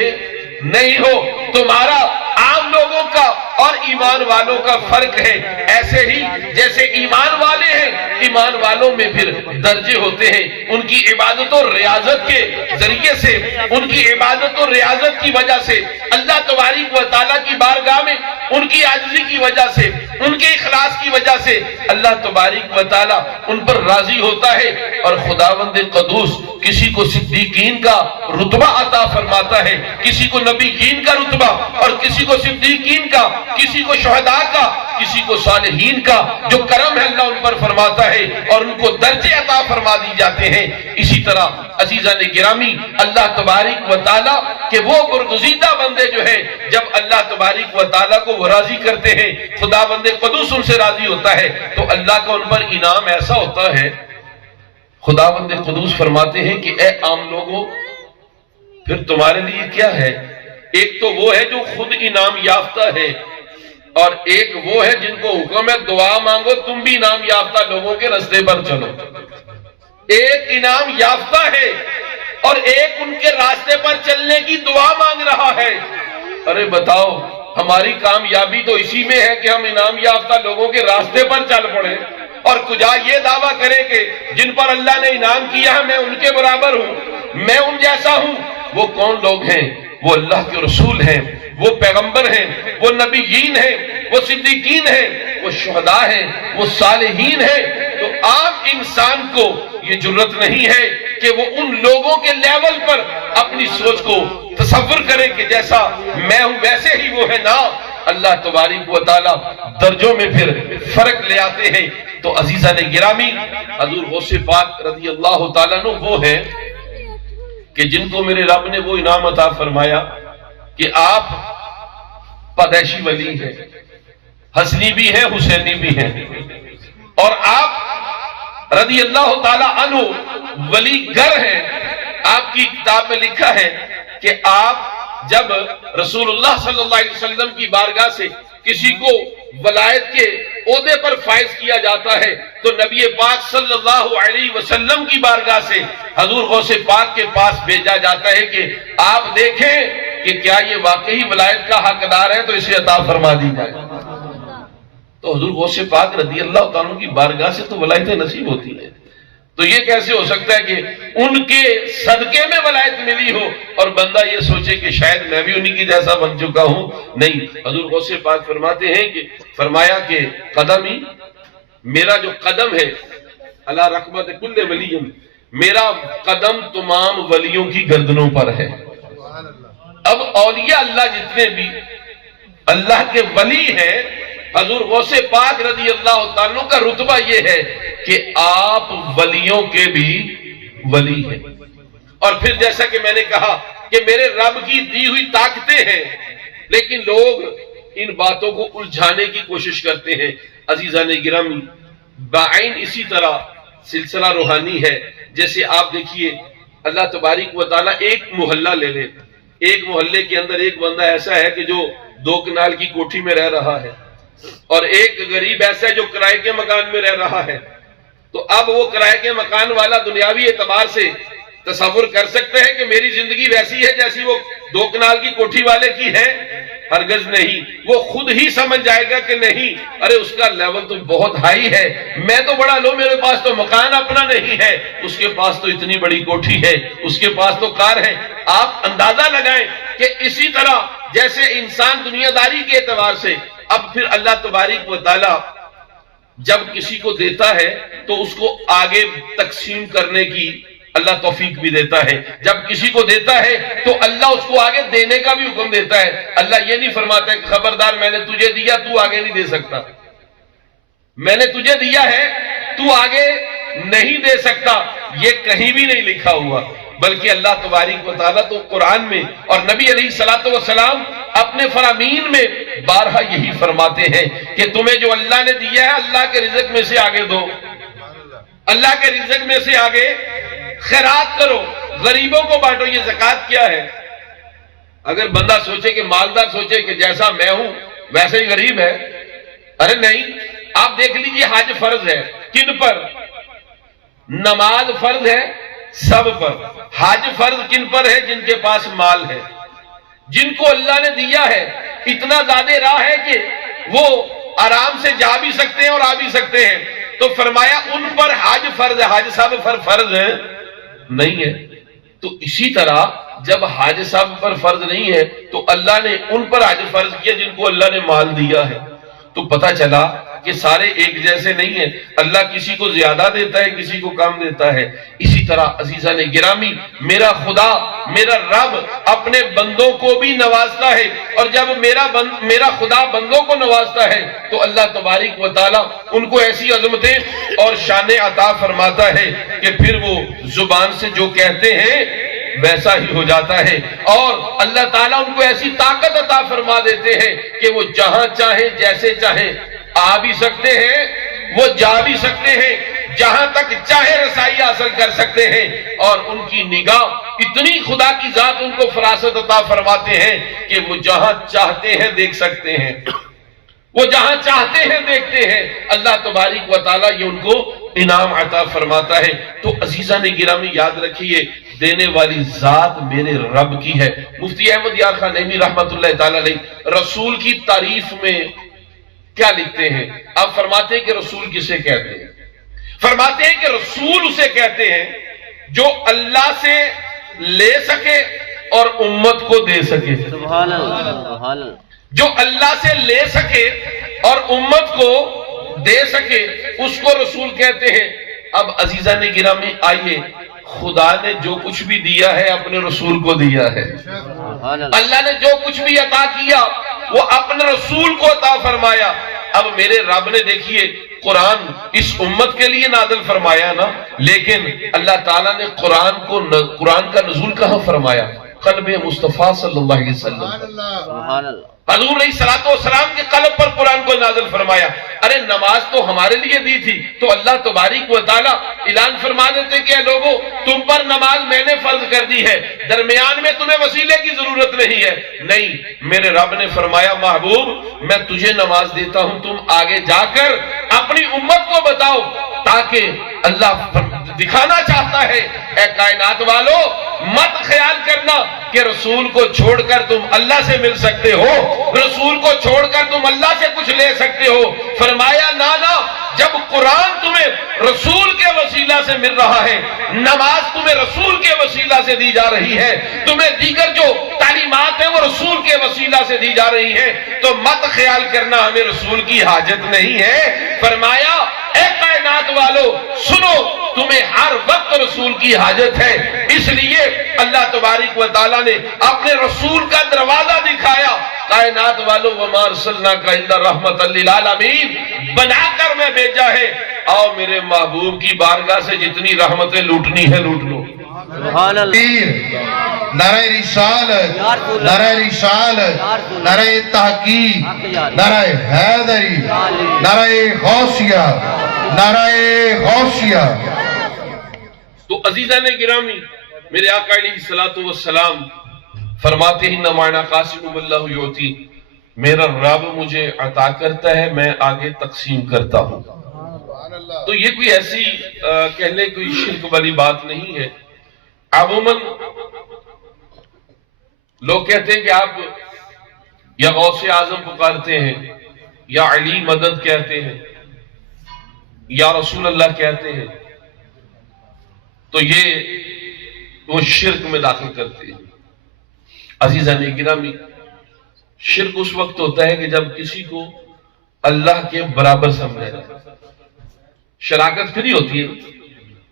نہیں ہو، تمہارا عام لوگوں کا اور ایمان والوں کا فرق ہے۔ ایسے ہی جیسے ایمان والے ہیں، ایمان والوں میں پھر درجے ہوتے ہیں، ان کی عبادت و ریاضت کے ذریعے سے، ان کی عبادت و ریاضت کی وجہ سے، اللہ تبارک و تعالیٰ کی بارگاہ میں ان کی عاجزی کی وجہ سے، ان کے اخلاص کی وجہ سے اللہ تبارک و تعالیٰ ان پر راضی ہوتا ہے، اور خداوند قدوس کسی کو صدیقین کا رتبہ عطا فرماتا ہے، کسی کو نبیین کا رتبہ، اور کسی کو صدیقین کا، کسی کو شہداء کا، کسی کو صالحین کا جو کرم ہے اللہ ان پر فرماتا ہے اور ان کو درجے عطا فرما دی جاتے ہیں۔ اسی طرح عزیزان گرامی، اللہ تبارک و تعالیٰ کہ وہ برگزیدہ بندے جو ہیں جب اللہ تبارک و تعالیٰ کو وہ راضی کرتے ہیں، خداوند خداوند قدوس ان سے راضی ہوتا ہے تو اللہ کا ان پر انعام ایسا ہوتا ہے، خداوند قدوس فرماتے ہیں کہ اے عام لوگوں پھر تمہارے لیے کیا ہے؟ ایک تو وہ ہے جو خود انعام یافتہ ہے، اور ایک وہ ہے جن کو حکم ہے دعا مانگو تم بھی انعام یافتہ لوگوں کے راستے پر چلو۔ ایک انعام یافتہ ہے اور ایک ان کے راستے پر چلنے کی دعا مانگ رہا ہے۔ ارے بتاؤ، ہماری کامیابی تو اسی میں ہے کہ ہم انعام یافتہ لوگوں کے راستے پر چل پڑیں اور کجا یہ دعویٰ کرے کہ جن پر اللہ نے انعام کیا ہے میں ان کے برابر ہوں، میں ان جیسا ہوں۔ وہ کون لوگ ہیں؟ وہ اللہ کے رسول ہیں، وہ پیغمبر ہیں، وہ نبیین ہیں، وہ صدیقین ہیں، وہ شہداء ہیں، وہ صالحین ہیں۔ تو عام انسان کو یہ جرت نہیں ہے کہ وہ ان لوگوں کے لیول پر اپنی سوچ کو تصور کرے کہ جیسا میں ہوں ویسے ہی وہ ہے۔ نا، اللہ تبارک و تعالی درجوں میں پھر فرق لے آتے ہیں۔ تو عزیزان گرامی، حضور غوث پاک رضی اللہ تعالیٰ عنہ وہ ہیں کہ جن کو میرے رب نے وہ انعام عطا فرمایا کہ آپ پیدائشی ولی ہیں، حسنی بھی ہیں، حسینی بھی ہیں، اور آپ رضی اللہ تعالیٰ عنہ ولی گر ہیں۔ آپ کی کتاب میں لکھا ہے کہ آپ جب رسول اللہ صلی اللہ علیہ وسلم کی بارگاہ سے کسی کو ولایت کے عہدے پر فائز کیا جاتا ہے تو نبی پاک صلی اللہ علیہ وسلم کی بارگاہ سے حضور غوث پاک کے پاس بھیجا جاتا ہے کہ آپ دیکھیں کہ کیا یہ واقعی ولایت کا حقدار ہے تو اسے عطا فرما دی جائے۔ تو حضور غوث پاک رضی اللہ تعالیٰ کی بارگاہ سے تو ولایتیں نصیب ہوتی ہیں، تو یہ کیسے ہو سکتا ہے کہ ان کے صدقے میں ولایت ملی ہو اور بندہ یہ سوچے کہ شاید میں بھی انہی کی جیسا بن چکا ہوں؟ نہیں، حضور غوث پاک فرماتے ہیں کہ فرمایا کہ قدمی، میرا جو قدم ہے اللہ رقبت کل ولی، میرا قدم تمام ولیوں کی گردنوں پر ہے۔ اب اولیاء اللہ جتنے بھی اللہ کے ولی ہیں، حضور غوث پاک رضی اللہ تعالیٰ کا رتبہ یہ ہے کہ آپ ولیوں کے بھی ولی ہیں۔ اور پھر جیسا کہ میں نے کہا کہ میرے رب کی دی ہوئی طاقتیں ہیں، لیکن لوگ ان باتوں کو الجھانے کی کوشش کرتے ہیں۔ عزیزان گرامی، بعین اسی طرح سلسلہ روحانی ہے۔ جیسے آپ دیکھیے اللہ تبارک و تعالیٰ ایک محلہ لے لے، ایک محلے کے اندر ایک بندہ ایسا ہے کہ جو 2 کنال کی کوٹھی میں رہ رہا ہے، اور ایک غریب ایسا ہے جو کرائے کے مکان میں رہ رہا ہے۔ تو اب وہ کرائے کے مکان والا دنیاوی اعتبار سے تصور کر سکتے ہیں کہ میری زندگی ویسی ہے جیسی وہ 2 کنال کی کوٹھی والے کی ہے؟ ہرگز نہیں۔ وہ خود ہی سمجھ جائے گا کہ نہیں، ارے اس کا لیول تو بہت ہائی ہے، میں تو بڑا لو، میرے پاس تو مکان اپنا نہیں ہے، اس کے پاس تو اتنی بڑی کوٹھی ہے، اس کے پاس تو کار ہے۔ آپ اندازہ لگائیں کہ اسی طرح جیسے انسان دنیا داری کے اعتبار سے، اب پھر اللہ تبارک و تعالی جب کسی کو دیتا ہے تو اس کو آگے تقسیم کرنے کی اللہ توفیق بھی دیتا ہے۔ جب کسی کو دیتا ہے تو اللہ اس کو آگے دینے کا بھی حکم دیتا ہے۔ اللہ یہ نہیں فرماتا ہے کہ خبردار میں نے تجھے دیا تو آگے نہیں دے سکتا، میں نے تجھے دیا ہے تو آگے نہیں دے سکتا، یہ کہیں بھی نہیں لکھا ہوا، بلکہ اللہ تبارک و تعالیٰ تو قرآن میں اور نبی علیہ الصلوۃ والسلام اپنے فرامین میں بارہا یہی فرماتے ہیں کہ تمہیں جو اللہ نے دیا ہے اللہ کے رزق میں سے آگے دو، اللہ کے رزق میں سے آگے خیرات کرو، غریبوں کو بانٹو۔ یہ زکوٰۃ کیا ہے؟ اگر بندہ سوچے کہ مالدار سوچے کہ جیسا میں ہوں ویسے ہی غریب ہے، ارے نہیں، آپ دیکھ لیجئے حج فرض ہے کن پر؟ نماز فرض ہے سب پر۔ حج فرض کن پر ہے؟ جن کے پاس مال ہے، جن کو اللہ نے دیا ہے اتنا زیادہ راہ ہے کہ وہ آرام سے جا بھی سکتے ہیں اور آ بھی سکتے ہیں، تو فرمایا ان پر حج فرض ہے۔ حج سب پر فرض ہے نہیں ہے؟ تو اسی طرح جب حج سب پر فرض نہیں ہے تو اللہ نے ان پر حج فرض کیا جن کو اللہ نے مال دیا ہے۔ تو پتہ چلا کہ سارے ایک جیسے نہیں ہیں، اللہ کسی کو زیادہ دیتا ہے، کسی کو کم دیتا ہے۔ اسی طرح عزیزان گرامی، میرا خدا، میرا رب اپنے بندوں کو بھی نوازتا ہے، اور جب میرا خدا بندوں کو نوازتا ہے تو اللہ تبارک و تعالیٰ ان کو ایسی عظمتیں اور شانیں عطا فرماتا ہے کہ پھر وہ زبان سے جو کہتے ہیں ویسا ہی ہو جاتا ہے، اور اللہ تعالیٰ ان کو ایسی طاقت عطا فرما دیتے ہیں کہ وہ جہاں چاہیں جیسے چاہیں آ بھی سکتے ہیں، وہ جا بھی سکتے ہیں، جہاں تک چاہے رسائی حاصل کر سکتے ہیں، اور ان کی نگاہ اتنی خدا کی ذات ان کو فراست عطا فرماتے ہیں کہ وہ جہاں چاہتے ہیں دیکھ سکتے ہیں، وہ جہاں چاہتے ہیں دیکھتے ہیں۔ اللہ تبارک و تعالیٰ یہ ان کو انعام عطا فرماتا ہے۔ تو عزیزان گرامی یاد رکھیے، دینے والی ذات میرے رب کی ہے۔ مفتی احمد یار خان نعیمی رحمت اللہ تعالیٰ علیہ رسول کی تعریف میں کیا لکھتے ہیں؟ آپ فرماتے ہیں کہ رسول کسے کہتے ہیں؟ فرماتے ہیں کہ رسول اسے کہتے ہیں جو اللہ سے لے سکے اور امت کو دے سکے۔ سبحان اللہ، سبحان اللہ۔ جو اللہ سے لے سکے اور امت کو دے سکے اس کو رسول کہتے ہیں۔ اب عزیزان گرامی آئیے، خدا نے جو کچھ بھی دیا ہے اپنے رسول کو دیا ہے۔ سبحان اللہ۔ اللہ نے جو کچھ بھی عطا کیا وہ اپنے رسول کو عطا فرمایا۔ اب میرے رب نے دیکھیے قرآن اس امت کے لیے نازل فرمایا نا، لیکن اللہ تعالیٰ نے قرآن کا نزول کہاں فرمایا؟ قلب مصطفیٰ صلی اللہ علیہ وسلم، سبحان اللہ۔ حضور علیہ الصلوۃ والسلام کے قلب پر قرآن کو نازل فرمایا۔ ارے نماز تو ہمارے لیے دی تھی، تو اللہ تبارک و تعالیٰ اعلان فرما دیتے کہ اے لوگو تم پر نماز میں نے فرض کر دی ہے، درمیان میں تمہیں وسیلے کی ضرورت نہیں ہے۔ نہیں، میرے رب نے فرمایا محبوب میں تجھے نماز دیتا ہوں، تم آگے جا کر اپنی امت کو بتاؤ، تاکہ اللہ دکھانا چاہتا ہے اے کائنات والو مت خیال کرنا کہ رسول کو چھوڑ کر تم اللہ سے مل سکتے ہو، رسول کو چھوڑ کر تم اللہ سے کچھ لے سکتے ہو۔ فرمایا نانا، جب قرآن تمہیں رسول کے وسیلہ سے مل رہا ہے، نماز تمہیں رسول کے وسیلہ سے دی جا رہی ہے، تمہیں دیگر جو تعلیمات ہیں وہ رسول کے وسیلہ سے دی جا رہی ہیں، تو مت خیال کرنا ہمیں رسول کی حاجت نہیں ہے۔ فرمایا اے کائنات والو سنو، تمہیں ہر وقت رسول کی حاجت ہے، اس لیے اللہ تبارک و تعالیٰ نے اپنے رسول کا دروازہ دکھایا۔ کائنات والو وما ارسلناک الا رحمت للعالمین، بنا کر میں بھیجا ہے، آؤ میرے محبوب کی بارگاہ سے جتنی رحمتیں لوٹنی ہے لوٹ لو۔ سبحان اللہ۔ نعرہ رسالت، نعرہ رسالت، نعرہ تحقیق، نعرہ حیدری، نعرہ غوثیہ، نعرہ غوثیہ۔ تو عزیزان گرامی، میرے آقا علیہ الصلوۃ والسلام فرماتے ہیں نمائنا قاسم اللہ یعطی، میرا رب مجھے عطا کرتا ہے، میں آگے تقسیم کرتا ہوں۔ تو یہ کوئی ایسی کہہ لیں کوئی شرک والی بات نہیں ہے۔ عموماً لوگ کہتے ہیں کہ آپ یا غوث اعظم پکارتے ہیں، یا علی مدد کہتے ہیں، یا رسول اللہ کہتے ہیں، تو یہ وہ شرک میں داخل کرتے ہیں۔ عزیزان گرامی، شرک اس وقت ہوتا ہے کہ جب کسی کو اللہ کے برابر سمجھا جائے، شراکت پھر ہی ہوتی ہے۔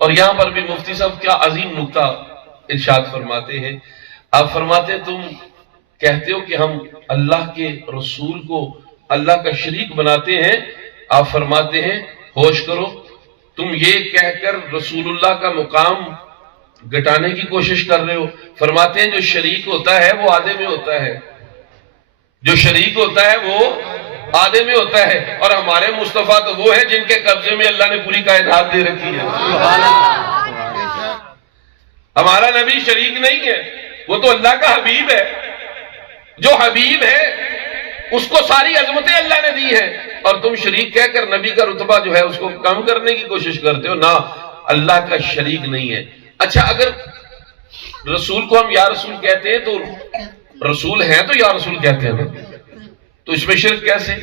اور یہاں پر بھی مفتی صاحب کیا عظیم نکتہ ارشاد فرماتے ہیں۔ آپ فرماتے ہیں تم کہتے ہو کہ ہم اللہ کے رسول کو اللہ کا شریک بناتے ہیں، آپ فرماتے ہیں ہوش کرو، تم یہ کہہ کر رسول اللہ کا مقام گٹانے کی کوشش کر رہے ہو۔ فرماتے ہیں جو شریک ہوتا ہے وہ آدھے میں ہوتا ہے، جو شریک ہوتا ہے وہ آدھے میں ہوتا ہے، اور ہمارے مصطفیٰ تو وہ ہیں جن کے قبضے میں اللہ نے پوری کائنات دے رکھی ہے۔ ہمارا نبی شریک نہیں ہے، وہ تو اللہ کا حبیب ہے۔ جو حبیب ہے اس کو ساری عظمتیں اللہ نے دی ہیں، اور تم شریک کہہ کر نبی کا رتبہ جو ہے اس کو کم کرنے کی کوشش کرتے ہو۔ نہ، اللہ کا شریک نہیں ہے۔ اچھا، اگر رسول کو ہم یا رسول کہتے ہیں تو رسول ہیں تو یا رسول کہتے ہیں نا، تو اس میں شرک کیسے؟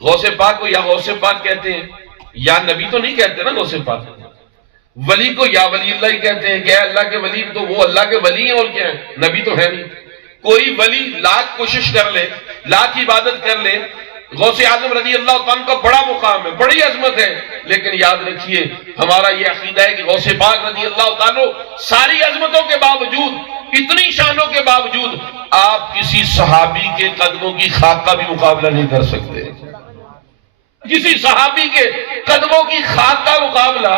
غوث پاک کو یا غوث پاک کہتے ہیں، یا نبی تو نہیں کہتے نا غوث پاک۔ ولی کو یا ولی اللہ ہی کہتے ہیں، کیا اللہ کے ولی تو وہ اللہ کے ولی ہیں اور کیا ہیں، نبی تو ہے نہیں۔ کوئی ولی لاکھ کوشش کر لے، لاکھ عبادت کر لے، غوث اعظم رضی اللہ تعالیٰ کا بڑا مقام ہے، بڑی عظمت ہے، لیکن یاد رکھیے ہمارا یہ عقیدہ ہے کہ غوث پاک رضی اللہ تعالیٰ ساری عظمتوں کے باوجود، اتنی شانوں کے باوجود، آپ کسی صحابی کے قدموں کی خاک کا بھی مقابلہ نہیں کر سکتے۔ کسی صحابی کے قدموں کی خاک کا مقابلہ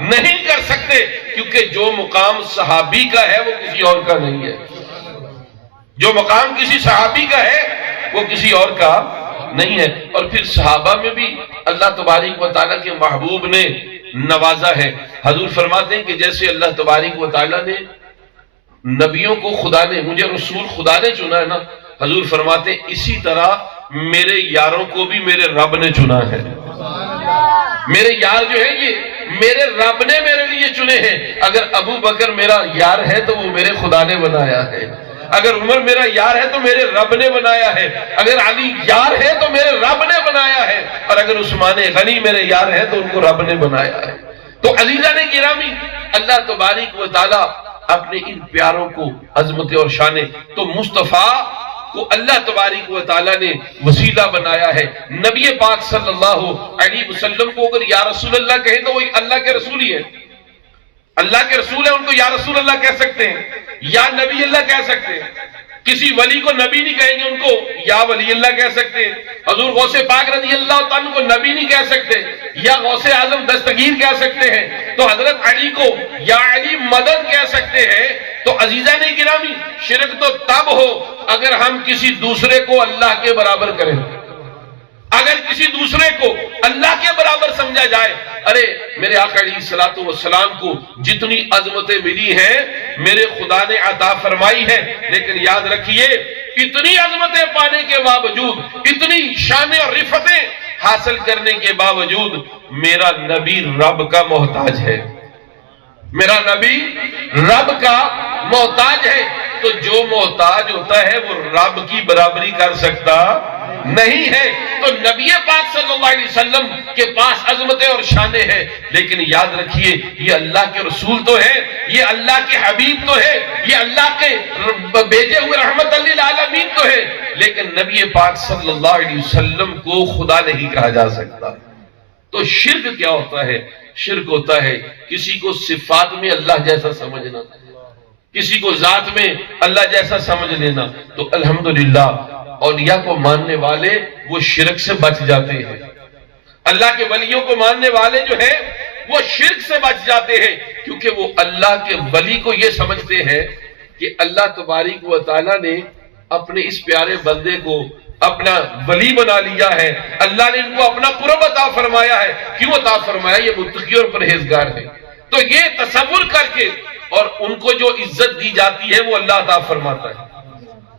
نہیں کر سکتے، کیونکہ جو مقام صحابی کا ہے وہ کسی اور کا نہیں ہے۔ جو مقام کسی صحابی کا ہے وہ کسی اور کا نہیں ہے۔ اور پھر صحابہ میں بھی اللہ تبارک و تعالیٰ کے محبوب نے نوازا ہے۔ حضور فرماتے ہیں کہ جیسے اللہ تبارک و تعالیٰ نے نبیوں کو خدا نے، مجھے رسول خدا نے چنا ہے نا، حضور فرماتے ہیں اسی طرح میرے یاروں کو بھی میرے رب نے چنا ہے۔ میرے یار جو ہے یہ میرے رب نے میرے لیے چنے ہیں۔ اگر ابو بکر میرا یار ہے تو وہ میرے خدا نے بنایا ہے، اگر عمر میرا یار ہے تو میرے رب نے بنایا ہے، اگر علی یار ہے تو میرے رب نے بنایا ہے، اور اگر عثمان غنی میرے یار ہے تو ان کو رب نے بنایا ہے۔ تو عزیزان گرامی، اللہ تبارک و تعالی اپنے ان پیاروں کو عظمت اور شان، تو مصطفیٰ کو اللہ تبارک و تعالیٰ نے وسیلہ بنایا ہے۔ نبی پاک صلی اللہ علیہ وسلم کو اگر یا رسول اللہ کہیں تو وہ اللہ کے رسول ہی ہے، اللہ کے رسول ہے، ان کو یا رسول اللہ کہہ سکتے ہیں، یا نبی اللہ کہہ سکتے ہیں۔ کسی ولی کو نبی نہیں کہیں گے، ان کو یا ولی اللہ کہہ سکتے ہیں۔ حضور غوث پاک رضی اللہ تعالیٰ کو نبی نہیں کہہ سکتے، یا غوث اعظم دستگیر کہہ سکتے ہیں، تو حضرت علی کو یا علی مدد کہہ سکتے ہیں۔ تو عزیزان گرامی، شرک تو تب ہو اگر ہم کسی دوسرے کو اللہ کے برابر کریں، اگر کسی دوسرے کو اللہ کے برابر سمجھا جائے۔ ارے میرے آقا علیہ الصلوۃ والسلام کو جتنی عظمتیں ملی ہیں میرے خدا نے عطا فرمائی ہے، لیکن یاد رکھیے اتنی عظمتیں پانے کے باوجود، اتنی شان اور رفتیں حاصل کرنے کے باوجود میرا نبی رب کا محتاج ہے، میرا نبی رب کا محتاج ہے۔ تو جو محتاج ہوتا ہے وہ رب کی برابری کر سکتا نہیں ہے۔ تو نبی پاک صلی اللہ علیہ وسلم کے پاس عظمتیں اور شانیں ہیں، لیکن یاد رکھیے یہ اللہ کے رسول تو ہے، یہ اللہ کے حبیب تو ہے، یہ اللہ کے بھیجے ہوئے رحمت للعالمین تو ہے، لیکن نبی پاک صلی اللہ علیہ وسلم کو خدا نہیں کہا جا سکتا۔ تو شرک کیا ہوتا ہے؟ شرک ہوتا ہے کسی کو صفات میں اللہ جیسا سمجھنا، کسی کو ذات میں اللہ جیسا سمجھ لینا۔ تو الحمدللہ اولیاء کو ماننے والے وہ شرک سے بچ جاتے ہیں، اللہ کے ولیوں کو ماننے والے جو ہیں وہ شرک سے بچ جاتے ہیں، کیونکہ وہ اللہ کے ولی کو یہ سمجھتے ہیں کہ اللہ تبارک و تعالیٰ نے اپنے اس پیارے بندے کو اپنا ولی بنا لیا ہے، اللہ نے ان کو اپنا قرب عطا فرمایا ہے۔ کیوں عطا فرمایا؟ یہ متقی اور پرہیزگار ہیں۔ تو یہ تصور کر کے اور ان کو جو عزت دی جاتی ہے وہ اللہ عطا فرماتا ہے۔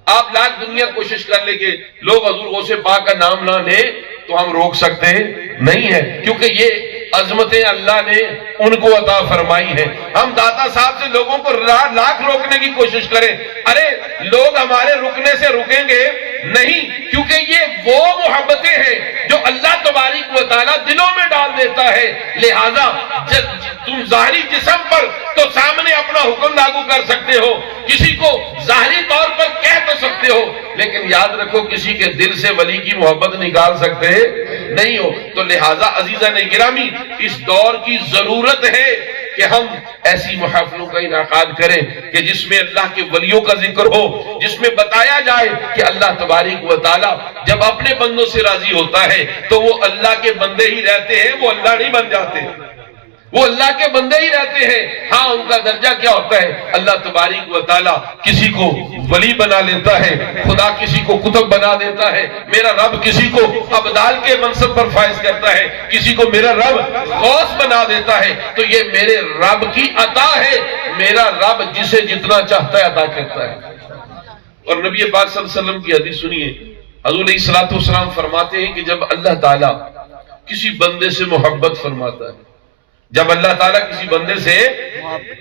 آپ لاکھ دنیا کوشش کر لیں کہ لوگ حضور غوث پاک کا نام نہ لیں تو ہم روک سکتے نہیں ہیں، کیونکہ یہ عظمتیں اللہ نے ان کو عطا فرمائی ہیں۔ ہم داتا صاحب سے لوگوں کو لاکھ روکنے کی کوشش کریں، ارے لوگ ہمارے رکنے سے رکیں گے نہیں، کیونکہ یہ وہ محبتیں ہیں جو اللہ تبارک و تعالیٰ دلوں میں ڈال دیتا ہے۔ لہذا تم ظاہری جسم پر تو سامنے اپنا حکم لاگو کر سکتے ہو، کسی کو ظاہری طور پر کہہ تو سکتے ہو، لیکن یاد رکھو کسی کے دل سے ولی کی محبت نکال سکتے نہیں ہو۔ تو لہذا عزیزان گرامی، اس دور کی ضرورت ہے کہ ہم ایسی محافلوں کا انعقاد کریں کہ جس میں اللہ کے ولیوں کا ذکر ہو، جس میں بتایا جائے کہ اللہ تبارک و تعالیٰ جب اپنے بندوں سے راضی ہوتا ہے تو وہ اللہ کے بندے ہی رہتے ہیں، وہ اللہ نہیں بن جاتے، وہ اللہ کے بندے ہی رہتے ہیں۔ ہاں ان کا درجہ کیا ہوتا ہے؟ اللہ تبارک و تعالیٰ کسی کو ولی بنا لیتا ہے، خدا کسی کو قطب بنا دیتا ہے، میرا رب کسی کو ابدال کے منصب پر فائز کرتا ہے، کسی کو میرا رب غوث بنا دیتا ہے۔ تو یہ میرے رب کی عطا ہے، میرا رب جسے جتنا چاہتا ہے عطا کرتا ہے۔ اور نبی پاک صلی اللہ علیہ وسلم کی حدیث سنیے، حضور علیہ الصلوۃ والسلام فرماتے ہیں کہ جب اللہ تعالیٰ کسی بندے سے محبت فرماتا ہے، جب اللہ تعالیٰ کسی بندے سے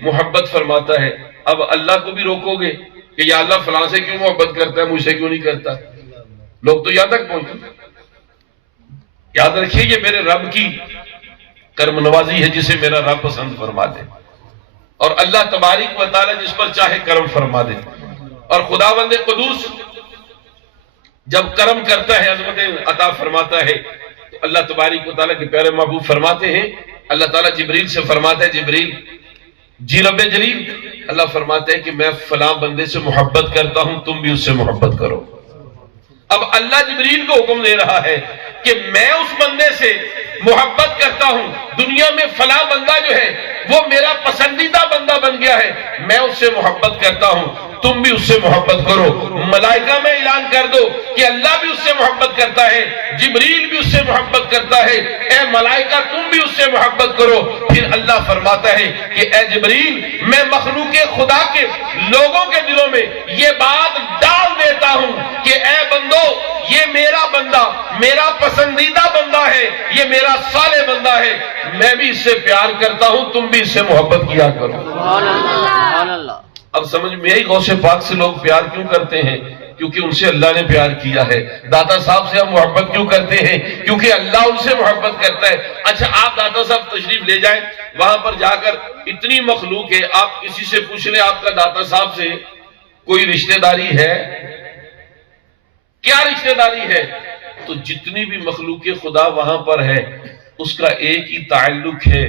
محبت فرماتا ہے، اب اللہ کو بھی روکو گے کہ یا اللہ فلاں سے کیوں محبت کرتا ہے، مجھ سے کیوں نہیں کرتا؟ لوگ تو یہاں تک پہنچے۔ یاد رکھیے یہ میرے رب کی کرم نوازی ہے جسے میرا رب پسند فرما دے، اور اللہ تبارک و تعالیٰ جس پر چاہے کرم فرما دے۔ اور خداوند قدوس جب کرم کرتا ہے، عظمت عطا فرماتا ہے، تو اللہ تبارک و تعالیٰ کے پیارے محبوب فرماتے ہیں، اللہ تعالیٰ جبریل سے فرماتا ہے، جبریل جی رب جلیل، اللہ فرماتے ہیں کہ میں فلاں بندے سے محبت کرتا ہوں، تم بھی اس سے محبت کرو۔ اب اللہ جبریل کو حکم دے رہا ہے کہ میں اس بندے سے محبت کرتا ہوں، دنیا میں فلاں بندہ جو ہے وہ میرا پسندیدہ بندہ بن گیا ہے، میں اس سے محبت کرتا ہوں، تم بھی اس سے محبت کرو. ملائکہ میں اعلان کر دو کہ اللہ بھی اس سے محبت کرتا ہے, جبریل بھی اس سے محبت کرتا ہے, اے ملائکہ تم بھی اس سے محبت کرو. پھر اللہ فرماتا ہے کہ اے جبریل, میں مخلوق خدا کے لوگوں کے دلوں میں یہ بات ڈال دیتا ہوں کہ اے بندو, یہ میرا بندہ, میرا پسندیدہ بندہ ہے, یہ میرا صالح بندہ ہے, میں بھی اس سے پیار کرتا ہوں, تم بھی اس سے محبت کیا کرو. سبحان اللہ. اب سمجھ میں آئی غوث پاک سے لوگ پیار کیوں کرتے ہیں؟ کیونکہ ان سے اللہ نے پیار کیا ہے. داتا صاحب سے ہم محبت کیوں کرتے ہیں؟ کیونکہ اللہ ان سے محبت کرتا ہے. اچھا آپ داتا صاحب تشریف لے جائیں, وہاں پر جا کر اتنی مخلوق ہے, آپ کسی سے پوچھ لیں آپ کا داتا صاحب سے کوئی رشتہ داری ہے, کیا رشتہ داری ہے؟ تو جتنی بھی مخلوق خدا وہاں پر ہے اس کا ایک ہی تعلق ہے,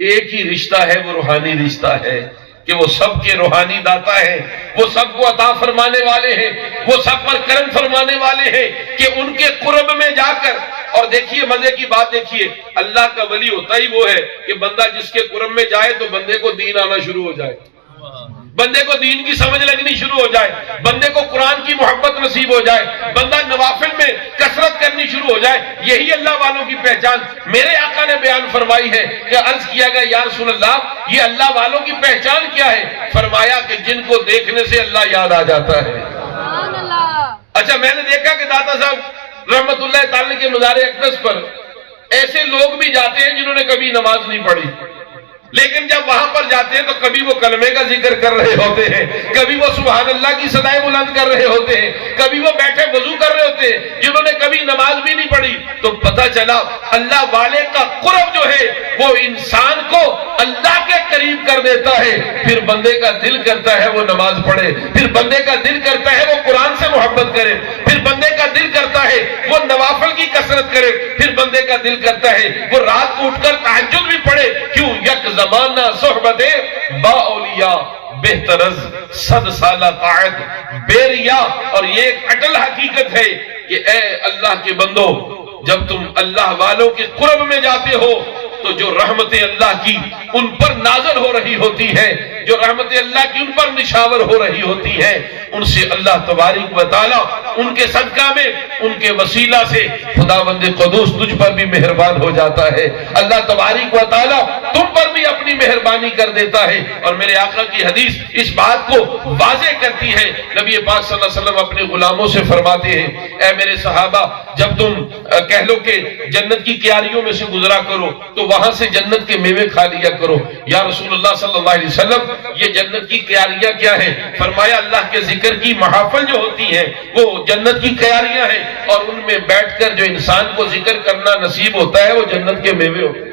ایک ہی رشتہ ہے, وہ روحانی رشتہ ہے کہ وہ سب کے روحانی داتا ہے, وہ سب کو عطا فرمانے والے ہیں, وہ سب پر کرم فرمانے والے ہیں کہ ان کے قرب میں جا کر. اور دیکھیے مزے کی بات دیکھیے, اللہ کا ولی ہوتا ہی وہ ہے کہ بندہ جس کے قرب میں جائے تو بندے کو دین آنا شروع ہو جائے, بندے کو دین کی سمجھ لگنی شروع ہو جائے, بندے کو قرآن کی محبت نصیب ہو جائے, بندہ نوافل میں کثرت کرنی شروع ہو جائے. یہی اللہ والوں کی پہچان میرے آقا نے بیان فرمائی ہے کہ عرض کیا گیا یا رسول اللہ, یہ اللہ والوں کی پہچان کیا ہے؟ فرمایا کہ جن کو دیکھنے سے اللہ یاد آ جاتا ہے. اچھا میں نے دیکھا کہ داتا صاحب رحمت اللہ تعالی کے مزار اقدس پر ایسے لوگ بھی جاتے ہیں جنہوں نے کبھی نماز نہیں پڑھی, لیکن جب وہاں پر جاتے ہیں تو کبھی وہ کلمے کا ذکر کر رہے ہوتے ہیں, کبھی وہ سبحان اللہ کی صدائے بلند کر رہے ہوتے ہیں, کبھی وہ بیٹھے وضو کر رہے ہوتے ہیں جنہوں نے کبھی نماز بھی نہیں پڑھی. تو پتہ چلا اللہ والے کا قرب جو ہے وہ انسان کو اللہ کے قریب کر دیتا ہے. پھر بندے کا دل کرتا ہے وہ نماز پڑھے, پھر بندے کا دل کرتا ہے وہ قرآن سے محبت کرے, پھر بندے کا دل کرتا ہے وہ نوافل کی کثرت کرے, پھر بندے کا دل کرتا ہے وہ رات کو اٹھ کر تہجد بھی پڑھے. کیوں؟ یک زمانہ صحبت با اولیاء بہتر از 100 سالہ قاعد بیریا. اور یہ ایک اٹل حقیقت ہے کہ اے اللہ کے بندو, جب تم اللہ والوں کے قرب میں جاتے ہو تو جو رحمت اللہ کی ان پر نازل ہو رہی ہوتی ہے, جو رحمت اللہ کی ان پر نشاور ہو رہی ہوتی ہے, ان سے اللہ تبارک و تعالی ان کے صدقہ میں, ان کے وسیلہ سے خداوند قدوس تجھ پر بھی مہربان ہو جاتا ہے. اللہ تبارک و تعالی تم پر بھی اپنی مہربانی کر دیتا ہے. اور میرے آقا کی حدیث اس بات کو واضح کرتی ہے. نبی پاک صلی اللہ علیہ وسلم اپنے غلاموں سے فرماتے ہیں, اے میرے صحابہ, جب تم کہہ لو کہ جنت کی کیاریوں میں سے گزرا کرو تو وہاں سے جنت کے میوے کھا لیا کرو. یا رسول اللہ صلی اللہ علیہ وسلم, یہ جنت کی کیاریاں کیا ہیں؟ فرمایا اللہ کے ذکر کی محافل جو ہوتی ہیں وہ جنت کی کیاریاں ہیں, اور ان میں بیٹھ کر جو انسان کو ذکر کرنا نصیب ہوتا ہے وہ جنت کے میوے ہوتے ہیں.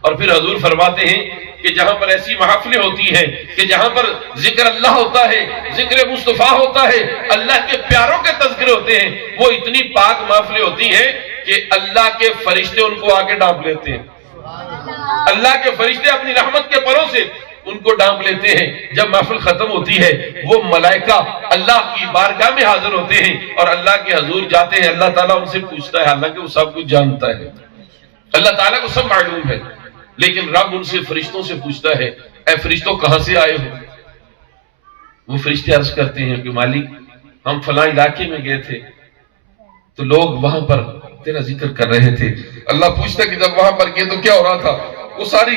اور پھر حضور فرماتے ہیں کہ جہاں پر ایسی محافلیں ہوتی ہیں کہ جہاں پر ذکر اللہ ہوتا ہے, ذکر مصطفیٰ ہوتا ہے, اللہ کے پیاروں کے تذکرے ہوتے ہیں, وہ اتنی پاک محافلیں ہوتی ہیں کہ اللہ کے فرشتے ان کو آگے ڈانپ لیتے ہیں. اللہ کے فرشتے اپنی رحمت کے پروں سے ان کو ڈانپ لیتے ہیں. جب محفل ختم ہوتی ہے وہ ملائکہ اللہ کی بارگاہ میں حاضر ہوتے ہیں اور اللہ کے حضور جاتے ہیں. اللہ تعالیٰ ان سے پوچھتا ہے, حالانکہ وہ سب کچھ جانتا ہے, اللہ تعالیٰ کو سب معلوم ہے, لیکن رب ان سے فرشتوں سے پوچھتا ہے, اے فرشتوں کہاں سے آئے ہو؟ وہ فرشتے عرض کرتے ہیں کہ مالک ہم فلاں علاقے میں گئے تھے تو لوگ وہاں پر تیرا ذکر کر رہے تھے. اللہ پوچھتا کہ جب وہاں پر گئے تو کیا ہو رہا تھا؟ وہ ساری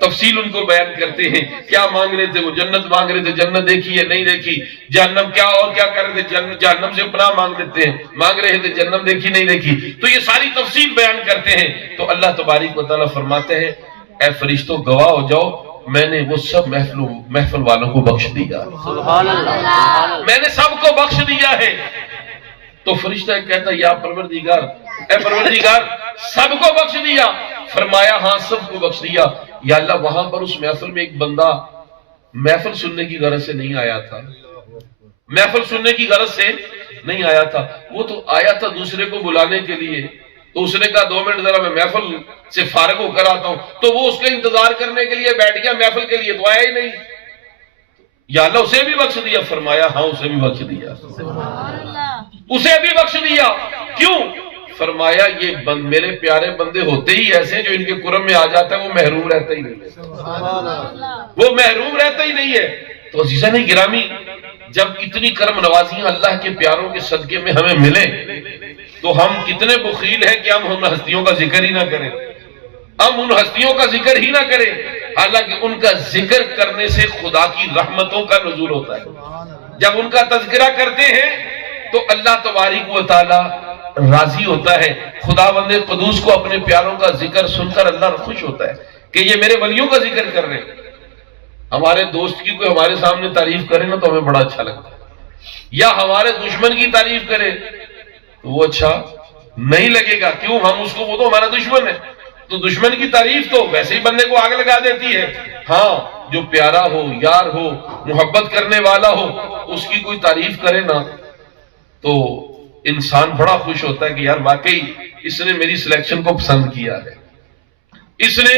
تفصیل ان کو بیان کرتے ہیں. کیا مانگ رہے تھے؟ وہ جنت مانگ رہے تھے, جنت دیکھی ہے نہیں دیکھی, جہنم کیا اور کیا کر رہے تھے, جہنم سے پناہ مانگ لیتے ہیں, مانگ رہے تھے جنم دیکھی نہیں دیکھی. تو یہ ساری تفصیل بیان کرتے ہیں. تو اللہ تبارک و تعالیٰ فرماتے ہیں, اے فرشتوں گواہ ہو جاؤ, میں نے وہ سب محفل والوں کو بخش دیا. سبحان اللہ. میں نے سب کو بخش دیا ہے. تو فرشتہ کہتا ہے, یا پروردگار, اے پروردگار سب کو بخش دیا؟ فرمایا ہاں سب کو بخش دیا. یا اللہ وہاں پر اس محفل میں ایک بندہ محفل سننے کی غرض سے نہیں آیا تھا, محفل سننے کی غرض سے نہیں آیا تھا, وہ تو آیا تھا دوسرے کو بلانے کے لیے. تو اس نے کہا 2 منٹ ذرا میں محفل سے فارغ ہو کر آتا ہوں. تو وہ اس کا انتظار کرنے کے لیے بیٹھ گیا محفل کے لیے, تو آیا ہی نہیں. یا اللہ اسے بھی بخش دیا؟ فرمایا ہاں اسے بھی بخش دیا, اسے بھی بخش دیا. کیوں؟ فرمایا یہ میرے پیارے بندے ہوتے ہی ایسے جو ان کے قرب میں آ جاتا ہے وہ محروم رہتا ہی نہیں ہے, وہ محروم رہتا ہی نہیں ہے. تو عزیزان گرامی، جب اتنی کرم نوازیاں اللہ کے پیاروں کے صدقے میں ہمیں ملیں تو ہم کتنے بخیل ہیں کہ ہم ان ہستیوں کا ذکر ہی نہ کریں، ہم ان ہستیوں کا ذکر ہی نہ کریں، حالانکہ ان کا ذکر کرنے سے خدا کی رحمتوں کا نزول ہوتا ہے۔ جب ان کا تذکرہ کرتے ہیں تو اللہ تبارک و تعالی راضی ہوتا ہے، خداوند قدوس کو اپنے پیاروں کا ذکر سن کر اللہ خوش ہوتا ہے کہ یہ میرے ولیوں کا ذکر کر رہے ہیں۔ ہمارے دوست کی کوئی ہمارے سامنے تعریف کرے نا تو ہمیں بڑا اچھا لگتا ہے، یا ہمارے دشمن کی تعریف کرے تو وہ اچھا نہیں لگے گا، کیوں؟ ہم اس کو، وہ تو ہمارا دشمن ہے، تو دشمن کی تعریف تو ویسے ہی بندے کو آگ لگا دیتی ہے۔ ہاں، جو پیارا ہو، یار ہو، محبت کرنے والا ہو، اس کی کوئی تعریف کرے نا تو انسان بڑا خوش ہوتا ہے کہ یار واقعی اس نے میری سلیکشن کو پسند کیا ہے، اس نے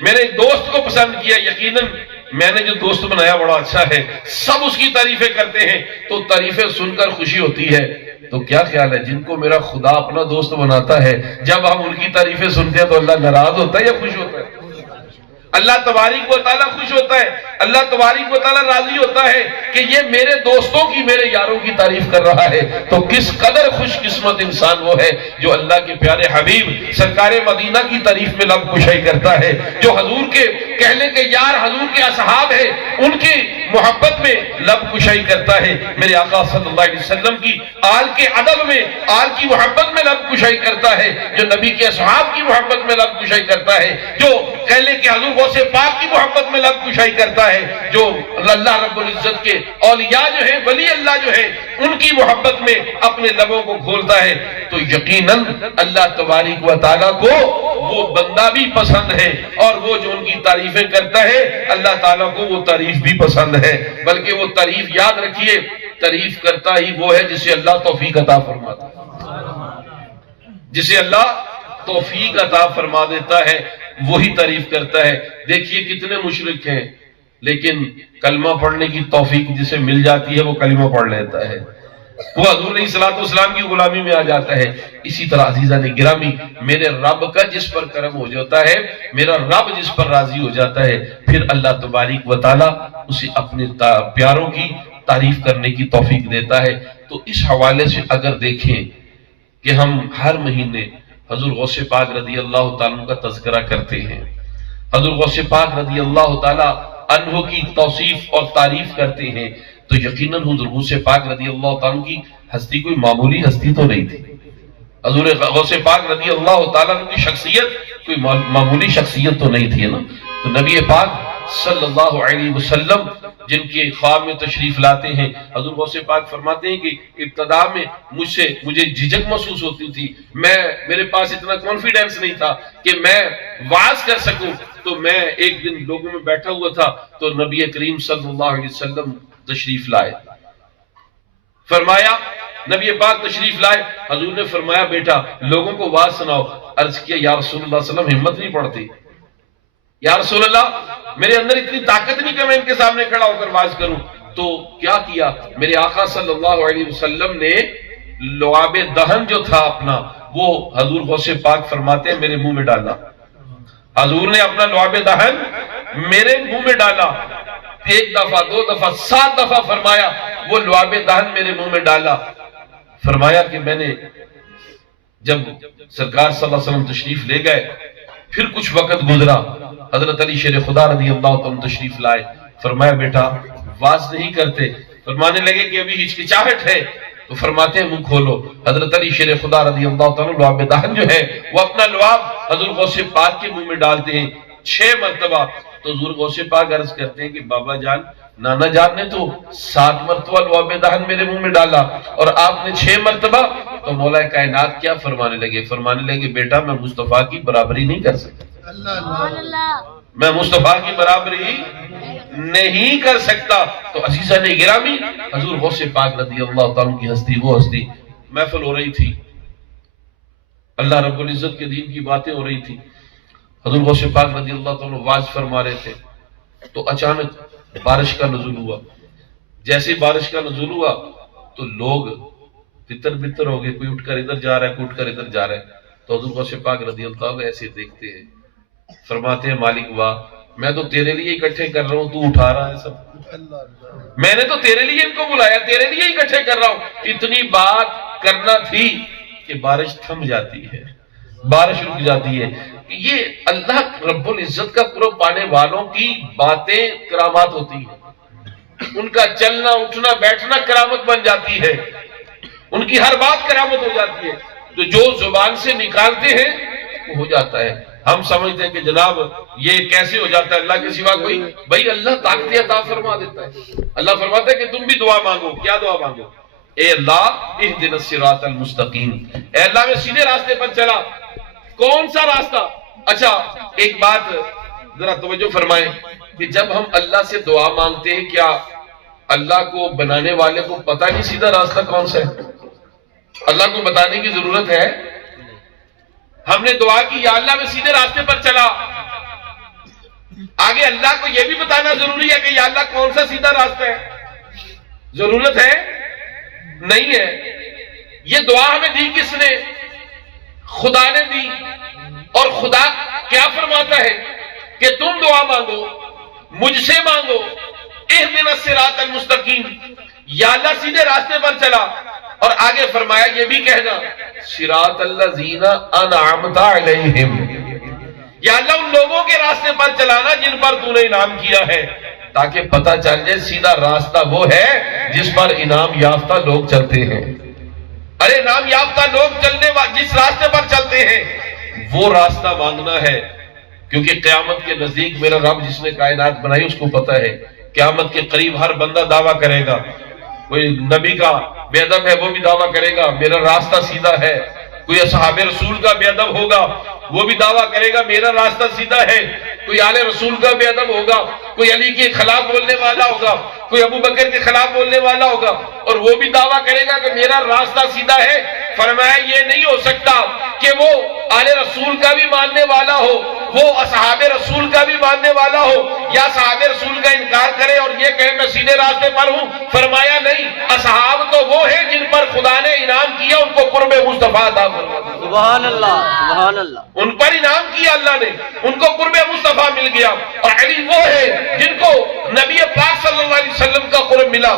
میرے دوست کو پسند کیا، یقیناً میں نے جو دوست بنایا بڑا اچھا ہے، سب اس کی تعریفیں کرتے ہیں تو تعریفیں سن کر خوشی ہوتی ہے۔ تو کیا خیال ہے جن کو میرا خدا اپنا دوست بناتا ہے، جب ہم ان کی تعریفیں سنتے ہیں تو اللہ ناراض ہوتا ہے یا خوش ہوتا ہے؟ اللہ تبارک و تعالیٰ خوش ہوتا ہے، اللہ تبارک و تعالیٰ راضی ہوتا ہے کہ یہ میرے دوستوں کی، میرے یاروں کی تعریف کر رہا ہے۔ تو کس قدر خوش قسمت انسان وہ ہے جو اللہ کے پیارے حبیب سرکار مدینہ کی تعریف میں لب کشائی کرتا ہے، جو حضور کے کہنے کے یار، حضور کے اصحاب ہیں، ان کی محبت میں لب کشائی کرتا ہے، میرے آقا صلی اللہ علیہ وسلم کی آل کے ادب میں، آل کی محبت میں لب کشائی کرتا ہے، جو نبی کے اصحاب کی محبت میں لب کشائی کرتا ہے، جو کہنے کے حضور غوث پاک کی محبت میں لب کشائی کرتا ہے، جو اللہ رب العزت کے اولیاء جو ہیں، ولی اللہ جو ہیں، ان کی محبت میں اپنے لبوں کو کھولتا ہے، تو یقیناً اللہ تبارک و تعالیٰ کو وہ بندہ بھی پسند ہے، اور وہ جو ان کی تعریفیں کرتا ہے اللہ تعالیٰ کو وہ تعریف بھی پسند ہے۔ بلکہ وہ تعریف، یاد رکھیے، تعریف کرتا ہی وہ ہے جسے اللہ توفیق عطا فرماتا ہے، جسے اللہ توفیق عطا فرما دیتا ہے وہی تعریف کرتا ہے۔ دیکھیے کتنے مشرک ہیں لیکن کلمہ پڑھنے کی توفیق جسے مل جاتی ہے وہ کلمہ پڑھ لیتا ہے، وہ حضور علیہ الصلوۃ والسلام کی غلامی میں آ جاتا ہے۔ اسی طرح عزیزان گرامی، میرے رب کا جس پر کرم ہو جاتا ہے، میرا رب جس پر راضی ہو جاتا ہے، پھر اللہ تبارک و تعالی اسے اپنے پیاروں کی تعریف کرنے کی توفیق دیتا ہے۔ تو اس حوالے سے اگر دیکھیں کہ ہم ہر مہینے حضور غوث پاک رضی اللہ تعالیٰ کا تذکرہ کرتے ہیں، حضور غوث پاک رضی اللہ تعالیٰ عنہ کی توصیف اور تعریف کرتے ہیں، تو یقیناً حضور غوث پاک رضی اللہ تعالیٰ کی ہستی کوئی معمولی ہستی تو نہیں تھی۔ حضور غوث پاک رضی اللہ تعالیٰ کی شخصیت کوئی معمولی شخصیت تو نہیں تھی نا۔ تو نبی پاک صلی اللہ علیہ وسلم جن کے خواب میں تشریف لاتے ہیں، حضور غوث پاک فرماتے ہیں کہ ابتدا میں مجھے جھجک محسوس ہوتی تھی، میرے پاس اتنا کانفیڈنس نہیں تھا کہ میں وعظ کر سکوں۔ تو میں ایک دن لوگوں میں بیٹھا ہوا تھا تو نبی کریم صلی اللہ علیہ وسلم تشریف لائے، فرمایا نبی پاک تشریف لائے، حضور نے فرمایا بیٹا لوگوں کو وعظ سناؤ۔ عرض کیا یا رسول اللہ صلی اللہ علیہ وسلم ہمت نہیں پڑتی، یا رسول اللہ میرے اندر اتنی طاقت نہیں کہ میں ان کے سامنے کھڑا ہو کر وعظ کروں۔ تو کیا کیا میرے آقا صلی اللہ علیہ وسلم نے لعاب دہن جو تھا اپنا، وہ حضور غوث پاک فرماتے ہیں میرے منہ میں ڈالا۔ حضور نے اپنا لعاب دہن میرے منہ میں ڈالا، ایک دفعہ، دو دفعہ، 7 دفعہ فرمایا، وہ لعاب دہن میرے منہ میں ڈالا۔ فرمایا کہ میں نے جب سرکار صلی اللہ علیہ وسلم تشریف لے گئے، پھر کچھ وقت گزرا، حضرت علی شیر خدا رضی اللہ عنہ تشریف لائے، فرمایا بیٹا واز نہیں کرتے، فرمانے لگے کہ ابھی ہچکچاہٹ ہے، تو فرماتے ہیں منہ کھولو۔ حضرت علی شیر خدا رضی اللہ عنہ لعاب دہن جو ہے وہ اپنا لعاب حضور غوث پاک کے منہ میں ڈالتے ہیں 6 مرتبہ۔ تو حضور غوث پاک عرض کرتے ہیں کہ بابا جان، نانا جان نے تو 7 مرتبہ لعاب دہن میرے منہ میں ڈالا اور آپ نے 6 مرتبہ۔ تو مولا کائنات کیا فرمانے لگے بیٹا میں مصطفیٰ کی برابری نہیں کر سکتا، میں مصطفیٰ کی برابری نہیں کر سکتا۔ تو عزیزان گرامی، حضور غوث پاک رضی اللہ تعالیٰ کی ہستی، وہ ہستی، محفل ہو رہی تھی، اللہ رب العزت کے دین کی باتیں ہو رہی تھی، حضور غوث پاک رضی اللہ تعالیٰ واز فرما رہے تھے، تو اچانک بارش کا نزول ہوا۔ جیسے بارش کا نزول ہوا تو لوگ تتر بتر ہو گئے، کوئی اٹھ کر ادھر جا رہا ہے، کوئی اٹھ کر ادھر جا رہا ہے۔ تو حضور غوث پاک رضی اللہ تعالیٰ ایسے دیکھتے ہیں، فرماتے ہیں مالک واہ، میں تو تیرے لیے اکٹھے کر رہا ہوں، تو اٹھا رہا ہے سب، میں نے تو تیرے لیے ان کو بلایا، تیرے لیے اکٹھے کر رہا ہوں۔ اتنی بات کرنا تھی کہ بارش تھم جاتی ہے، بارش رک جاتی ہے۔ یہ اللہ رب العزت کا قرب پانے والوں کی باتیں کرامات ہوتی ہیں، ان کا چلنا اٹھنا بیٹھنا کرامت بن جاتی ہے، ان کی ہر بات کرامت ہو جاتی ہے۔ تو جو زبان سے نکالتے ہیں وہ ہو جاتا ہے۔ ہم سمجھتے ہیں کہ جناب یہ کیسے ہو جاتا ہے، اللہ کے سوا کوئی، بھائی اللہ طاقت عطا فرما دیتا ہے۔ اللہ فرماتا ہے کہ تم بھی دعا مانگو، کیا دعا مانگو؟ اے اللہ اہدنا الصراط المستقیم، اے اللہ میں سیدھے راستے پر چلا۔ کون سا راستہ؟ اچھا ایک بات ذرا توجہ فرمائیں کہ جب ہم اللہ سے دعا مانگتے ہیں، کیا اللہ کو بنانے والے کو پتہ نہیں سیدھا راستہ کون سا ہے؟ اللہ کو بتانے کی ضرورت ہے؟ ہم نے دعا کی یا اللہ میں سیدھے راستے پر چلا، آگے اللہ کو یہ بھی بتانا ضروری ہے کہ یا اللہ کون سا سیدھا راستہ ہے؟ ضرورت ہے؟ نہیں ہے۔ یہ دعا ہمیں دی کس نے؟ خدا نے دی، اور خدا کیا فرماتا ہے کہ تم دعا مانگو، مجھ سے مانگو، اہدنا الصراط المستقیم، یا اللہ سیدھے راستے پر چلا، اور آگے فرمایا یہ بھی کہنا صراط الذین انعمت علیہم، یا اللہ ان لوگوں کے راستے پر چلانا جن پر تو نے انعام کیا ہے، تاکہ پتہ چل جائے سیدھا راستہ وہ ہے جس پر انعام یافتہ لوگ چلتے ہیں۔ ارے انعام یافتہ لوگ جس راستے پر چلتے ہیں وہ راستہ مانگنا ہے، کیونکہ قیامت کے نزدیک میرا رب جس نے کائنات بنائی اس کو پتہ ہے قیامت کے قریب ہر بندہ دعویٰ کرے گا، کوئی نبی کا بے ادب ہے وہ بھی دعویٰ کرے گا میرا راستہ سیدھا ہے، کوئی اصحاب رسول کا بے ادب ہوگا وہ بھی دعویٰ کرے گا میرا راستہ سیدھا ہے، کوئی آل رسول کا بے ادب ہوگا، کوئی علی کے خلاف بولنے والا ہوگا، کوئی ابو بکر کے خلاف بولنے والا ہوگا، اور وہ بھی دعویٰ کرے گا کہ میرا راستہ سیدھا ہے۔ فرمایا یہ نہیں ہو سکتا کہ وہ آل رسول کا بھی ماننے والا ہو، وہ اصحاب رسول کا بھی ماننے والا ہو، یا صحاب رسول کا انکار کرے اور یہ کہے میں سیدھے راستے پر ہوں۔ فرمایا نہیں، اصحاب تو وہ ہیں جن پر خدا نے انعام کیا، ان کو قرب مصطفیٰ عطا فرما دیا۔ سبحان اللہ، سبحان اللہ۔ ان پر انعام کیا اللہ نے، ان کو قرب مصطفیٰ مل گیا، اور علی وہ ہے جن کو نبی پاک صلی اللہ علیہ وسلم کا قرب ملا۔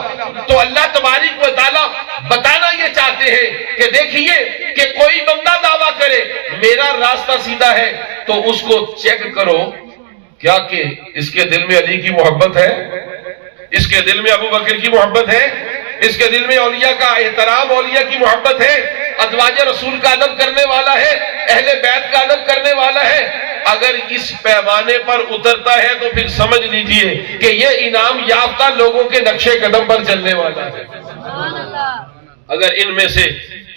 تو اللہ تبارک و تعالیٰ بتانا یہ چاہتے ہیں کہ دیکھیے کہ کوئی بندہ دعویٰ کرے میرا راستہ سیدھا ہے تو اس کو چیک کرو کیا کہ اس کے دل میں علی کی محبت ہے، اس کے دل میں ابو بکر کی محبت ہے، اس کے دل میں اولیاء کا احترام، اولیاء کی محبت ہے، ازواج رسول کا ادب کرنے والا ہے، اہل بیت کا ادب کرنے والا ہے۔ اگر اس پیمانے پر اترتا ہے تو پھر سمجھ لیجئے کہ یہ انعام یافتہ لوگوں کے نقشے قدم پر چلنے والا ہے۔ اگر ان میں سے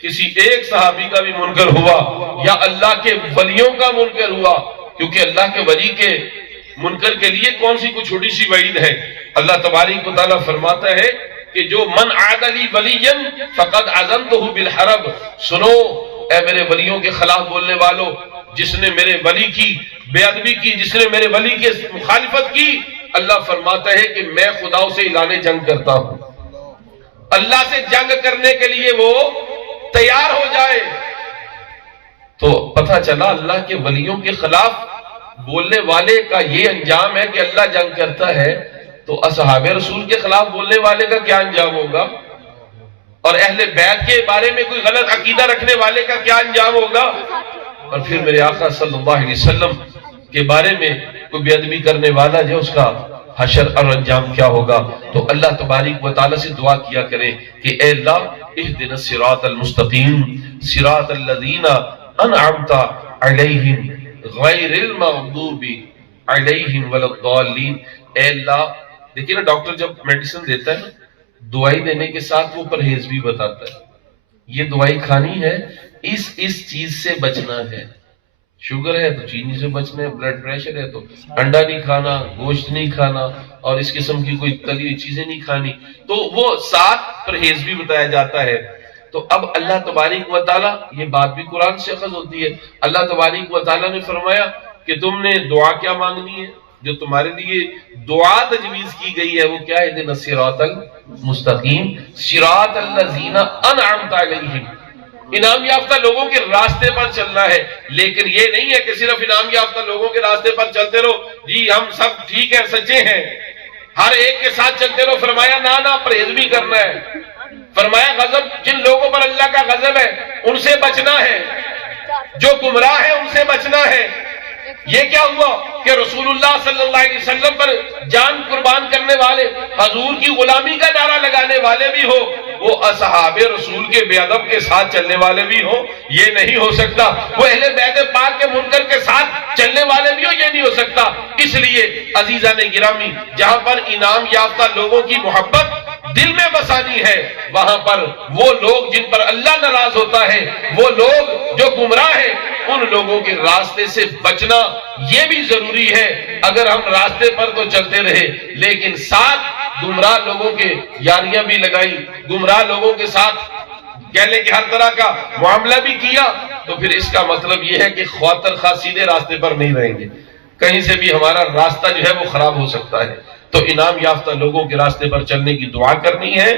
کسی ایک صحابی کا بھی منکر ہوا یا اللہ کے ولیوں کا منکر ہوا، کیونکہ اللہ کے ولی کے منکر کے لیے کون سی کوئی چھوٹی سی وعید ہے۔ اللہ تبارک و تعالیٰ فرماتا ہے کہ جو من عاد لی ولیا فقد عزمتہ بالحرب، سنو اے میرے ولیوں کے خلاف بولنے والوں، جس نے میرے ولی کی بے ادبی کی، جس نے میرے ولی کی مخالفت کی، اللہ فرماتا ہے کہ میں خدا سے اعلان جنگ کرتا ہوں۔ اللہ سے جنگ کرنے کے لیے وہ تیار ہو جائے۔ تو پتہ چلا اللہ کے ولیوں کے خلاف بولنے والے کا یہ انجام ہے کہ اللہ جنگ کرتا ہے، تو اصحاب رسول کے خلاف بولنے والے کا کیا انجام ہوگا، اور اہل بیت کے بارے میں کوئی غلط عقیدہ رکھنے والے کا کیا انجام ہوگا، اور پھر میرے آقا صلی اللہ علیہ وسلم کے بارے میں کوئی بے ادبی کرنے والا جو اس کا حشر اور انجام کیا ہوگا۔ تو اللہ تبارک و تعالیٰ سے دعا کیا کریں کہ اے اللہ اہدنا الصراط المستقیم صراط الذین انعمت علیہم غیر المغضوب علیہم ولا الضالین۔ اے اللہ، دیکھیں نا ڈاکٹر جب میڈیسن دیتا ہے نا، دوائی دینے کے ساتھ وہ پرہیز بھی بتاتا ہے، یہ دوائی کھانی ہے، اس چیز سے بچنا ہے، شوگر ہے تو چینی سے بچنا ہے، بلڈ پریشر ہے تو انڈا نہیں کھانا، گوشت نہیں کھانا، اور اس قسم کی کوئی تلی ہوئی چیزیں نہیں کھانی، تو وہ ساتھ پرہیز بھی بتایا جاتا ہے۔ تو اب اللہ تبارک و تعالیٰ، یہ بات بھی قرآن سے اخذ ہوتی ہے، اللہ تبارک و تعالیٰ نے فرمایا کہ تم نے دعا کیا مانگنی ہے، جو تمہارے لیے دعا تجویز کی گئی ہے وہ کیا ہے، اہدنا الصراط المستقیم صراط الذین انعمت علیہم، انعام یافتہ لوگوں کے راستے پر چلنا ہے، لیکن یہ نہیں ہے کہ صرف انعام یافتہ لوگوں کے راستے پر چلتے رہو، جی ہم سب ٹھیک ہے، سچے ہیں، ہر ایک کے ساتھ چلتے رہو۔ فرمایا نہ پرہیز بھی کرنا ہے۔ فرمایا غضب، جن لوگوں پر اللہ کا غضب ہے ان سے بچنا ہے، جو گمراہ ہے ان سے بچنا ہے۔ یہ کیا ہوا کہ رسول اللہ صلی اللہ علیہ وسلم پر جان قربان کرنے والے، حضور کی غلامی کا نعرہ لگانے والے بھی ہو، وہ اصحاب رسول کے بے ادب کے ساتھ چلنے والے بھی ہو، یہ نہیں ہو سکتا۔ وہ اہل بیت پاک کے منکر کے ساتھ چلنے والے بھی ہو، یہ نہیں ہو سکتا۔ اس لیے عزیزان گرامی، جہاں پر انعام یافتہ لوگوں کی محبت دل میں بسانی ہے، وہاں پر وہ لوگ جن پر اللہ ناراض ہوتا ہے، وہ لوگ جو گمراہ ہیں، ان لوگوں کے راستے سے بچنا یہ بھی ضروری ہے۔ اگر ہم راستے پر تو چلتے رہے لیکن ساتھ گمراہ لوگوں کے یاریاں بھی لگائی، گمراہ لوگوں کے ساتھ کہنے کہ ہر طرح کا معاملہ بھی کیا، تو پھر اس کا مطلب یہ ہے کہ خواطر خواہ سیدھے راستے پر نہیں رہیں گے، کہیں سے بھی ہمارا راستہ جو ہے وہ خراب ہو سکتا ہے۔ تو انعام یافتہ لوگوں کے راستے پر چلنے کی دعا کرنی ہے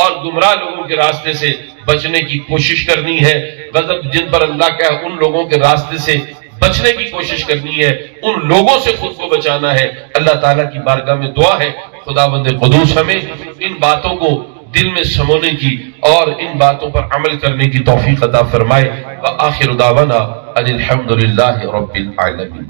اور گمراہ لوگوں کے راستے سے بچنے کی کوشش کرنی ہے۔ غضب جن پر اللہ کا ہے ان لوگوں کے راستے سے بچنے کی کوشش کرنی ہے، ان لوگوں سے خود کو بچانا ہے۔ اللہ تعالیٰ کی بارگاہ میں دعا ہے خداوند قدوس ہمیں ان باتوں کو دل میں سمونے کی اور ان باتوں پر عمل کرنے کی توفیق عطا فرمائے۔ وآخر دعوانا ان الحمدللہ رب العالمین۔